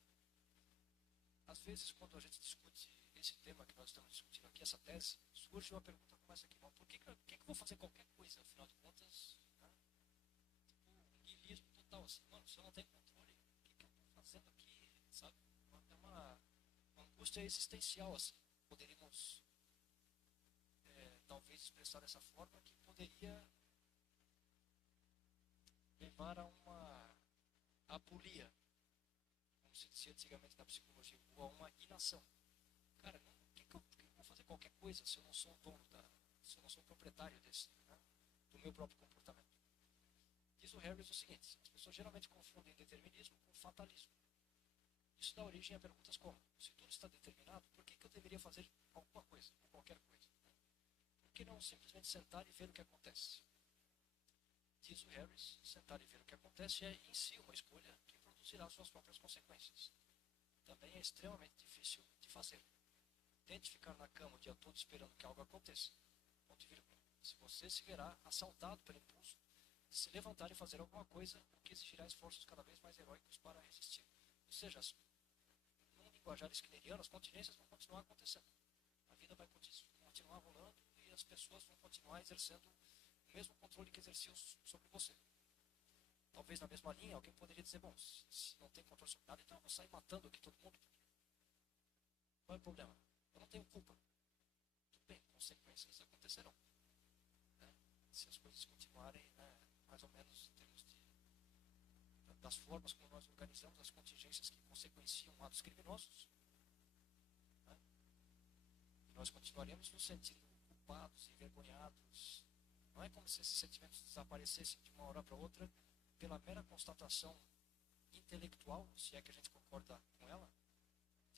Às vezes, quando a gente discute esse tema que nós estamos discutindo aqui, essa tese, surge uma pergunta como essa aqui: bom, por que eu vou fazer qualquer coisa, afinal de contas, né? Tipo, um niilismo total, assim, mano, se eu não tenho controle, o que eu estou fazendo aqui, sabe? É uma angústia existencial, assim. Poderíamos talvez expressar dessa forma, que poderia levar a uma apolia, como se dizia antigamente na psicologia, ou a uma inação. Cara, por que eu vou fazer qualquer coisa se eu não sou o dono se eu não sou o proprietário né, do meu próprio comportamento? Diz o Harris o seguinte: as pessoas geralmente confundem determinismo com fatalismo. Isso dá origem a perguntas como: se tudo está determinado, por que eu deveria fazer alguma coisa, ou qualquer coisa? Por que não simplesmente sentar e ver o que acontece? Diz o Harris: sentar e ver o que acontece é em si uma escolha que produzirá suas próprias consequências. também é extremamente difícil de fazer. Tente ficar na cama o dia todo esperando que algo aconteça. Ponto e vírgula. Se você se verá assaltado pelo impulso de se levantar e fazer alguma coisa, o que exigirá esforços cada vez mais heróicos para resistir. Ou seja, num linguajar skinneriano, as contingências vão continuar acontecendo. A vida vai continuar rolando e as pessoas vão continuar exercendo o mesmo controle que exerciam sobre você. Talvez na mesma linha, alguém poderia dizer, bom, se não tem controle sobre nada, então eu vou sair matando aqui todo mundo. Qual é o problema? Eu não tenho culpa. Tudo bem, consequências acontecerão. Né? Se as coisas continuarem, né, mais ou menos em termos das formas como nós organizamos as contingências que consequenciam atos criminosos, né? Nós continuaremos nos sentindo culpados, envergonhados. Não é como se esses sentimentos desaparecessem de uma hora para outra pela mera constatação intelectual, se é que a gente concorda com ela,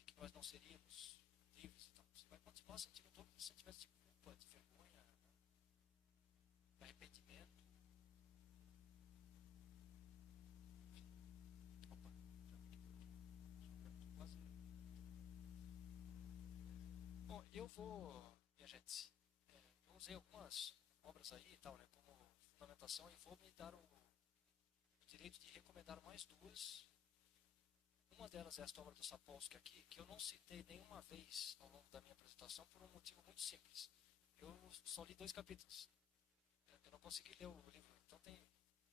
de que nós não seríamos livres. Então, você vai continuar sentindo todos os sentimentos de culpa, de vergonha, né? De arrependimento. Opa, já vi quase. Bom, eu vou, minha gente, eu usei algumas obras aí e tal, né, como fundamentação, e vou me dar o direito de recomendar mais duas. Uma delas é esta obra do Sapolsky aqui, que eu não citei nenhuma vez ao longo da minha apresentação por um motivo muito simples. Eu só li 2 capítulos. Eu não consegui ler o livro. Então tem,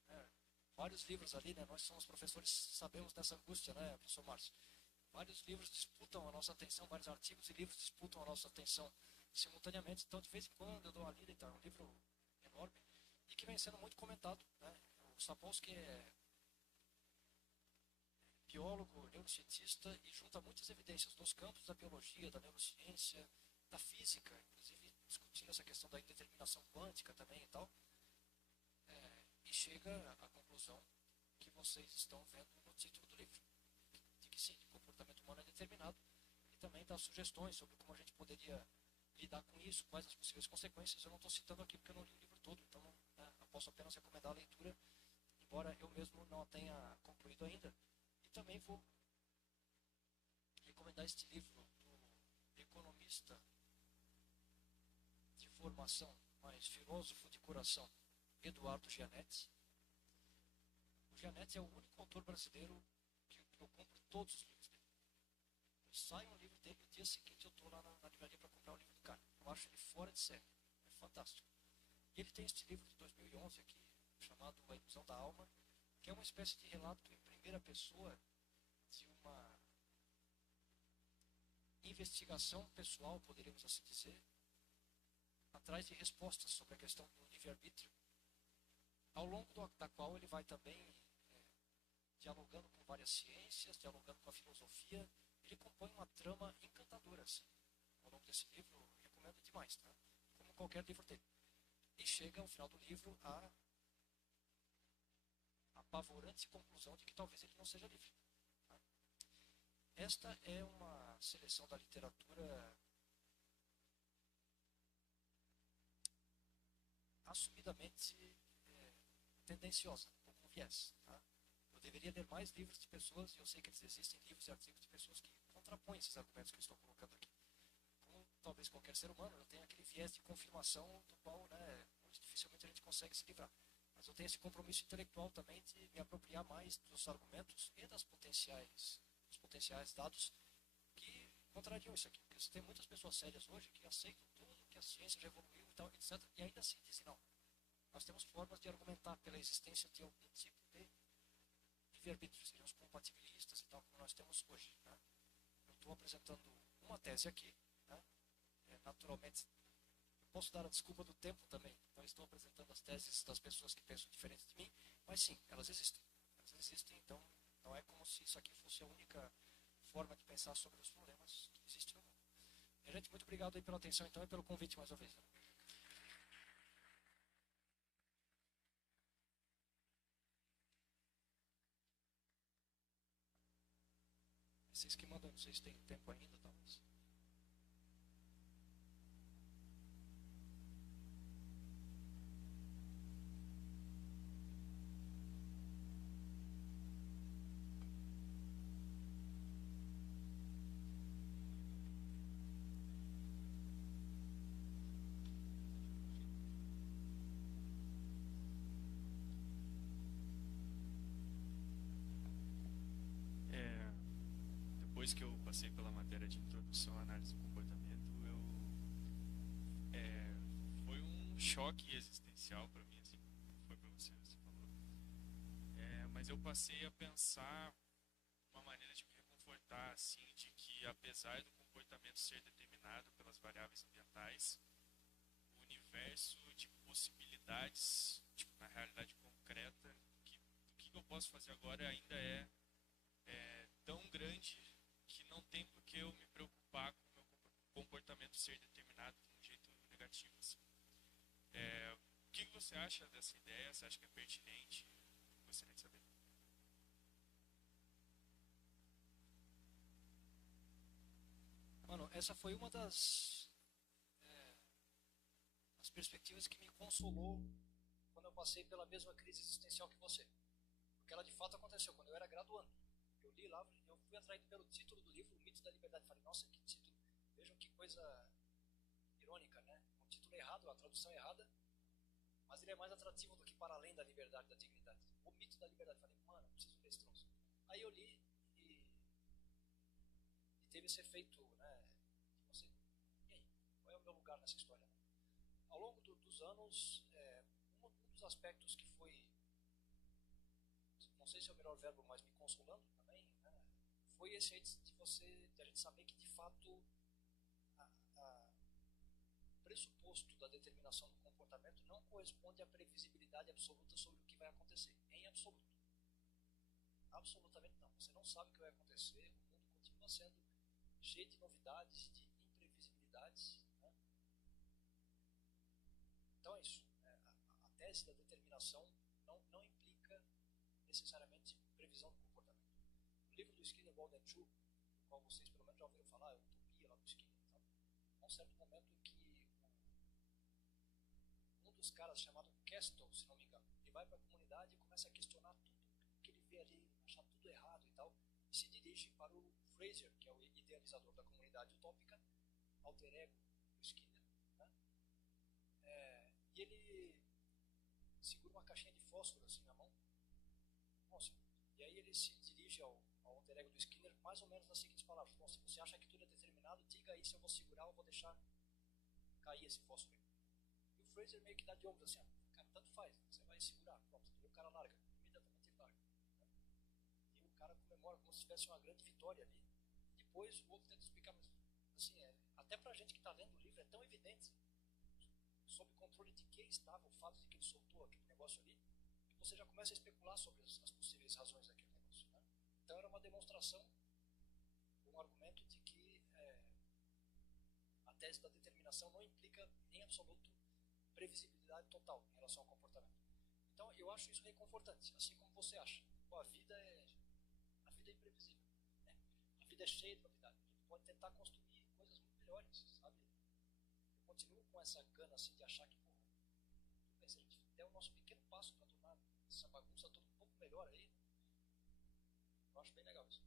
né, vários livros ali, né? Nós somos professores, sabemos dessa angústia, né, professor Márcio? Vários livros disputam a nossa atenção, vários artigos e livros disputam a nossa atenção simultaneamente. Então, de vez em quando, eu dou uma lida. Então, é um livro enorme e que vem sendo muito comentado, né? O Sapolsky é biólogo, neurocientista e junta muitas evidências dos campos da biologia, da neurociência, da física, inclusive discutindo essa questão da indeterminação quântica também e tal, e chega à conclusão que vocês estão vendo no título do livro, de que sim, o comportamento humano é determinado, e também dá sugestões sobre como a gente poderia lidar com isso, quais as possíveis consequências. Eu não estou citando aqui porque eu não li o livro todo, então, né, eu posso apenas recomendar a leitura, embora eu mesmo não a tenha concluído ainda. E também vou recomendar este livro do economista de formação, mas filósofo de coração, Eduardo Gianetti. O Gianetti é o único autor brasileiro que eu compro todos os livros dele. Sai um livro dele, no dia seguinte eu estou lá na livraria para comprar o livro do cara. Eu acho ele fora de série, é fantástico. E ele tem este livro de 2011 aqui, chamado A Ilusão da Alma, que é uma espécie de relato em primeira pessoa de uma investigação pessoal, poderíamos assim dizer, atrás de respostas sobre a questão do livre-arbítrio, ao longo da qual ele vai também dialogando com várias ciências, dialogando com a filosofia. Ele compõe uma trama encantadora, assim. Ao longo desse livro, eu recomendo demais, tá? Como qualquer livro dele. E chega ao final do livro a apavorante conclusão de que talvez ele não seja livre. Tá? Esta é uma seleção da literatura assumidamente tendenciosa, ou com viés. Tá? Eu deveria ler mais livros de pessoas, e eu sei que existem livros e artigos de pessoas que contrapõem esses argumentos que eu estou colocando aqui. Como talvez qualquer ser humano, eu tenho aquele viés de confirmação do qual, né, muito dificilmente a gente consegue se livrar. Mas eu tenho esse compromisso intelectual também de me apropriar mais dos argumentos e dos potenciais dados que contrariam isso aqui. Porque você tem muitas pessoas sérias hoje que aceitam tudo, que a ciência já evoluiu e tal, etc. E ainda assim dizem, não, nós temos formas de argumentar pela existência de algum tipo de livre-arbítrio, seríamos compatibilistas e tal, como nós temos hoje. Né? Eu estou apresentando uma tese aqui, né? Naturalmente, eu posso dar a desculpa do tempo também, então estou apresentando as teses das pessoas que pensam diferente de mim, mas sim, elas existem. Elas existem, então não é como se isso aqui fosse a única forma de pensar sobre os problemas que existem no mundo. Minha gente, muito obrigado aí pela atenção então e pelo convite mais uma vez. Né? Vocês que mandam, não sei se tem tempo ainda, talvez. depois que eu passei pela matéria de introdução à análise do comportamento, foi um choque existencial para mim, assim como foi para você, você falou. Mas eu passei a pensar uma maneira de me reconfortar, assim, de que apesar do comportamento ser determinado pelas variáveis ambientais, o universo de possibilidades, tipo, na realidade concreta, do que eu posso fazer agora ainda é tão grande que não tem por que eu me preocupar com o meu comportamento ser determinado de um jeito negativo, assim. O que você acha dessa ideia? Você acha que é pertinente? Gostaria de saber. Mano, essa foi uma das perspectivas que me consolou quando eu passei pela mesma crise existencial que você. Porque ela de fato aconteceu quando eu era graduando. Eu li lá, eu fui atraído pelo título do livro, O Mito da Liberdade. Falei, nossa, que título. Vejam que coisa irônica, né? Um título errado, a tradução errada, mas ele é mais atrativo do que Para Além da Liberdade e da Dignidade. O Mito da Liberdade. Falei, mano, eu preciso ler esse troço. Aí eu li e teve esse efeito, né? De você, e aí? Qual é o meu lugar nessa história? Ao longo dos anos, um dos aspectos que foi, não sei se é o melhor verbo, mas me consolando também, né, foi esse aí de a gente saber que de fato o pressuposto da determinação do comportamento não corresponde à previsibilidade absoluta sobre o que vai acontecer, em absoluto. Absolutamente não. Você não sabe o que vai acontecer, o mundo continua sendo cheio de novidades, de imprevisibilidades, né? Então é isso. A tese da determinação não implica necessariamente previsão do comportamento. O livro do Skinner, Walden True, do qual vocês pelo menos já ouviram falar, é Utopia lá do Skinner, então, há um certo momento em que um dos caras chamado Castle, se não me engano, ele vai para a comunidade e começa a questionar tudo que ele vê ali, achar tudo errado e tal, e se dirige para o Fraser, que é o idealizador da comunidade utópica, alter ego do Skinner, né? E ele segura uma caixinha de fósforo assim na mão. Nossa, e aí ele se dirige ao alter ego do Skinner mais ou menos nas seguintes palavras: bom, se você acha que tudo é determinado, diga aí se eu vou segurar ou vou deixar cair esse fósforo aí. E o Fraser meio que dá de ombros assim, cara, tanto faz, você vai segurar, pronto, e o cara larga, imediatamente ele larga, né? E o cara comemora como se tivesse uma grande vitória ali. E depois o outro tenta explicar, mas assim, até pra gente que está lendo o livro é tão evidente sob controle de quem estava o fato de que ele soltou aquele negócio ali, que você já começa a especular sobre as possíveis razões daquele negócio, né? Então era uma demonstração, um argumento de que a tese da determinação não implica em absoluto previsibilidade total em relação ao comportamento. Então eu acho isso reconfortante, assim como você acha. Pô, a vida é imprevisível, né? A vida é cheia de novidades. A gente pode tentar construir coisas muito melhores, sabe? Eu continuo com essa gana assim de achar que, pô, tudo bem, se a gente der o nosso pequeno passo para tornar essa bagunça toda um pouco melhor aí, eu acho bem legal isso.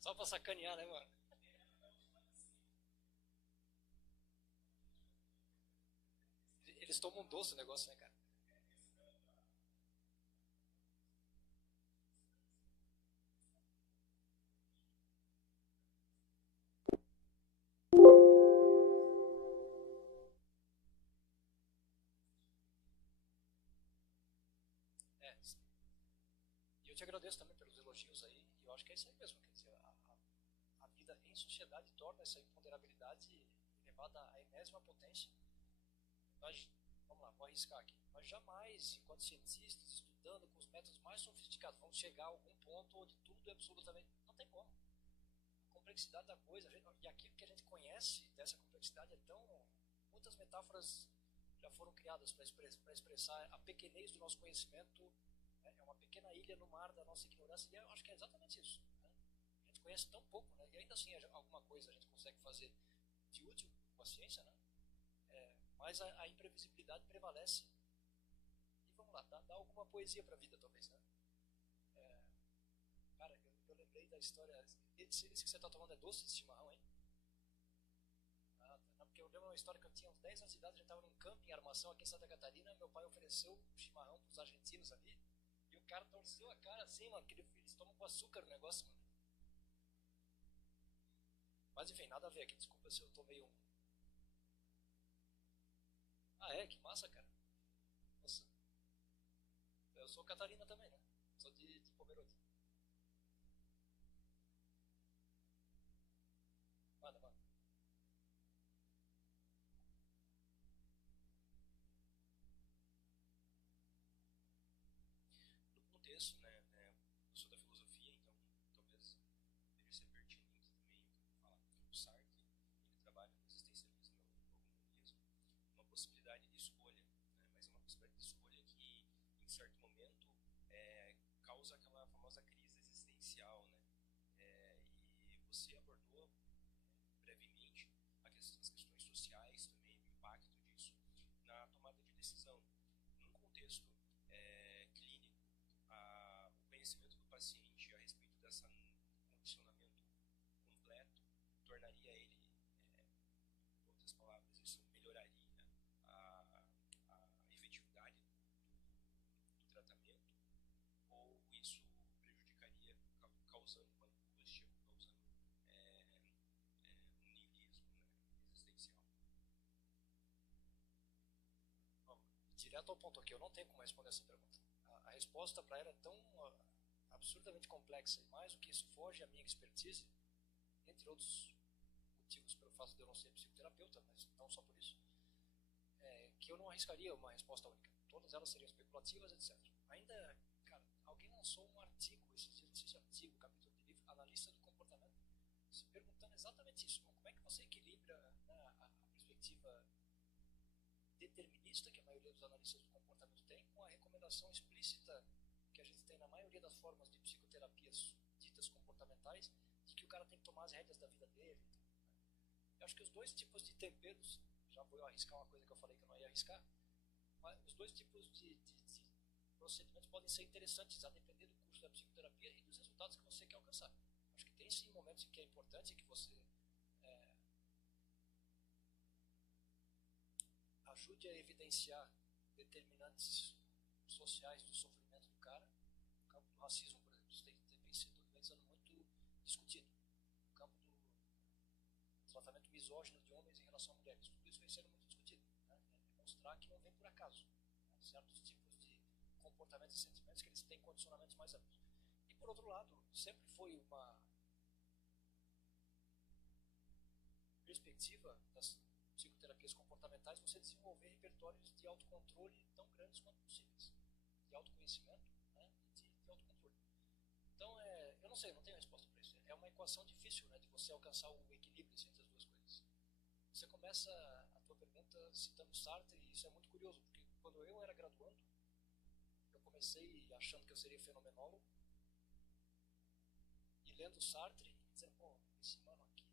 Só pra sacanear, né, mano? Eles tomam doce o negócio, né, cara? É. E eu te agradeço também pelos elogios aí. E eu acho que é isso aí mesmo. Quer dizer, a vida em sociedade torna essa imponderabilidade elevada à enésima potência. Nós, vamos lá, vou arriscar aqui. Nós jamais, enquanto cientistas, estudando com os métodos mais sofisticados, vamos chegar a algum ponto onde tudo é absolutamente. Não tem como. A complexidade da coisa, e aquilo que a gente conhece dessa complexidade é tão. Muitas metáforas já foram criadas para expressar a pequenez do nosso conhecimento. Né? É uma pequena ilha no mar da nossa ignorância, e eu acho que é exatamente isso. Né? A gente conhece tão pouco, né? E ainda assim alguma coisa a gente consegue fazer de útil com a ciência, né? Mas a imprevisibilidade prevalece. E vamos lá, dá alguma poesia para a vida, talvez, né? Cara, eu lembrei da história. Esse que você está tomando é doce de chimarrão, hein? Ah, tá. Não, porque eu lembro uma história que eu tinha uns 10 anos de idade, a gente estava num camping em Armação aqui em Santa Catarina. Meu pai ofereceu chimarrão para os argentinos ali. E o cara torceu a cara assim, mano, que eles tomam com açúcar o negócio, mano. Mas enfim, nada a ver aqui. Desculpa se eu tomei um. Ah, é? Que massa, cara. Nossa. Eu sou Catarina também, né? Sou de Pomerode. Manda, manda. No contexto, né, eu sou da filosofia, então talvez deveria ser pertinente também falar que o Sartre, ele trabalha no existencialismo e no comunismo, uma possibilidade de escolha, né, mas é uma possibilidade de escolha que, em certo momento, causa aquela famosa crise existencial, né, e você abordou brevemente as questões sociais também, o impacto disso na tomada de decisão. Num contexto clínico, o conhecimento do paciente a respeito desse condicionamento completo tornaria ele, em outras palavras, isso melhoraria a efetividade do tratamento, ou isso prejudicaria, causando uma angústia, causando um niilismo, né, existencial. Vamos direto ao ponto aqui. Eu não tenho como responder essa pergunta. A resposta para ela é tão absurdamente complexa e mais do que isso foge à minha expertise, entre outros motivos pelo fato de eu não ser psicoterapeuta, mas não só por isso, que eu não arriscaria uma resposta única. Todas elas seriam especulativas, etc. Ainda, cara, alguém lançou um artigo, esse artigo, capítulo de livro, analista do comportamento, se perguntando exatamente isso. Como é que você equilibra, né, a perspectiva determinista que a maioria dos analistas do comportamento tem com a recomendação explícita que a gente tem na maioria das formas de psicoterapias ditas comportamentais, de que o cara tem que tomar as rédeas da vida dele. Eu acho que os dois tipos de temperos, já vou arriscar uma coisa que eu falei que eu não ia arriscar, mas os dois tipos de procedimentos podem ser interessantes a depender do curso da psicoterapia e dos resultados que você quer alcançar. Acho que tem sim momentos em que é importante que você ajude a evidenciar determinantes sociais do sofrimento do cara. No campo do racismo, por exemplo, isso vem sendo muito discutido. No campo do tratamento misógino de homens em relação a mulheres, tudo isso vem sendo muito discutido. Né? Mostrar que não vem por acaso. Né? Certos tipos de comportamentos e sentimentos que eles têm condicionamentos mais amplos. E por outro lado, sempre foi uma perspectiva das psicoterapias comportamentais você desenvolver repertórios de autocontrole tão grandes quanto possíveis, de autoconhecimento, né, e de autocontrole. Então, eu não sei, eu não tenho resposta para isso. É uma equação difícil, né, de você alcançar o equilíbrio entre as duas coisas. Você começa a tua pergunta citando Sartre, e isso é muito curioso, porque quando eu era graduando, eu comecei achando que eu seria fenomenólogo, e lendo Sartre, e dizendo, pô, esse mano aqui.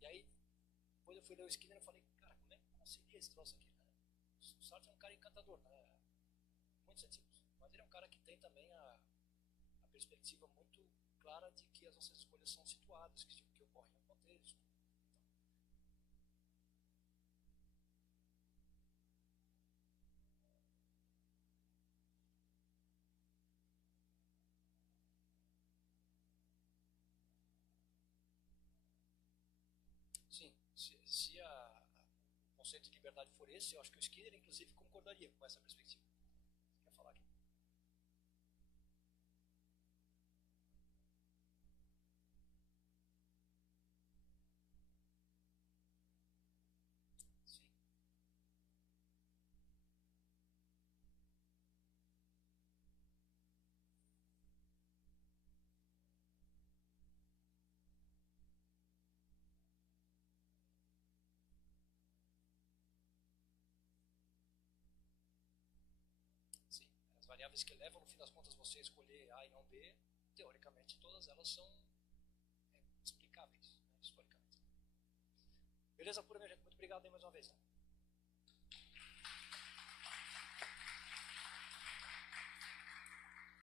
E aí, depois eu fui ler o Skinner e falei, cara, como é que concilia esse troço aqui, né? O Sartre é um cara encantador, né? Muitos sentidos. Mas ele é um cara que tem também a perspectiva muito clara de que as nossas escolhas são situadas, que ocorrem em um contexto. Sim, se o conceito de liberdade for esse, eu acho que o Skinner, inclusive, concordaria com essa perspectiva. Você quer falar aqui? Sim. Sim. As variáveis que levam, no fim das contas, você a escolher A e não B, teoricamente, todas elas são explicáveis, né, historicamente. Beleza pura, minha gente? Muito obrigado aí mais uma vez. Né?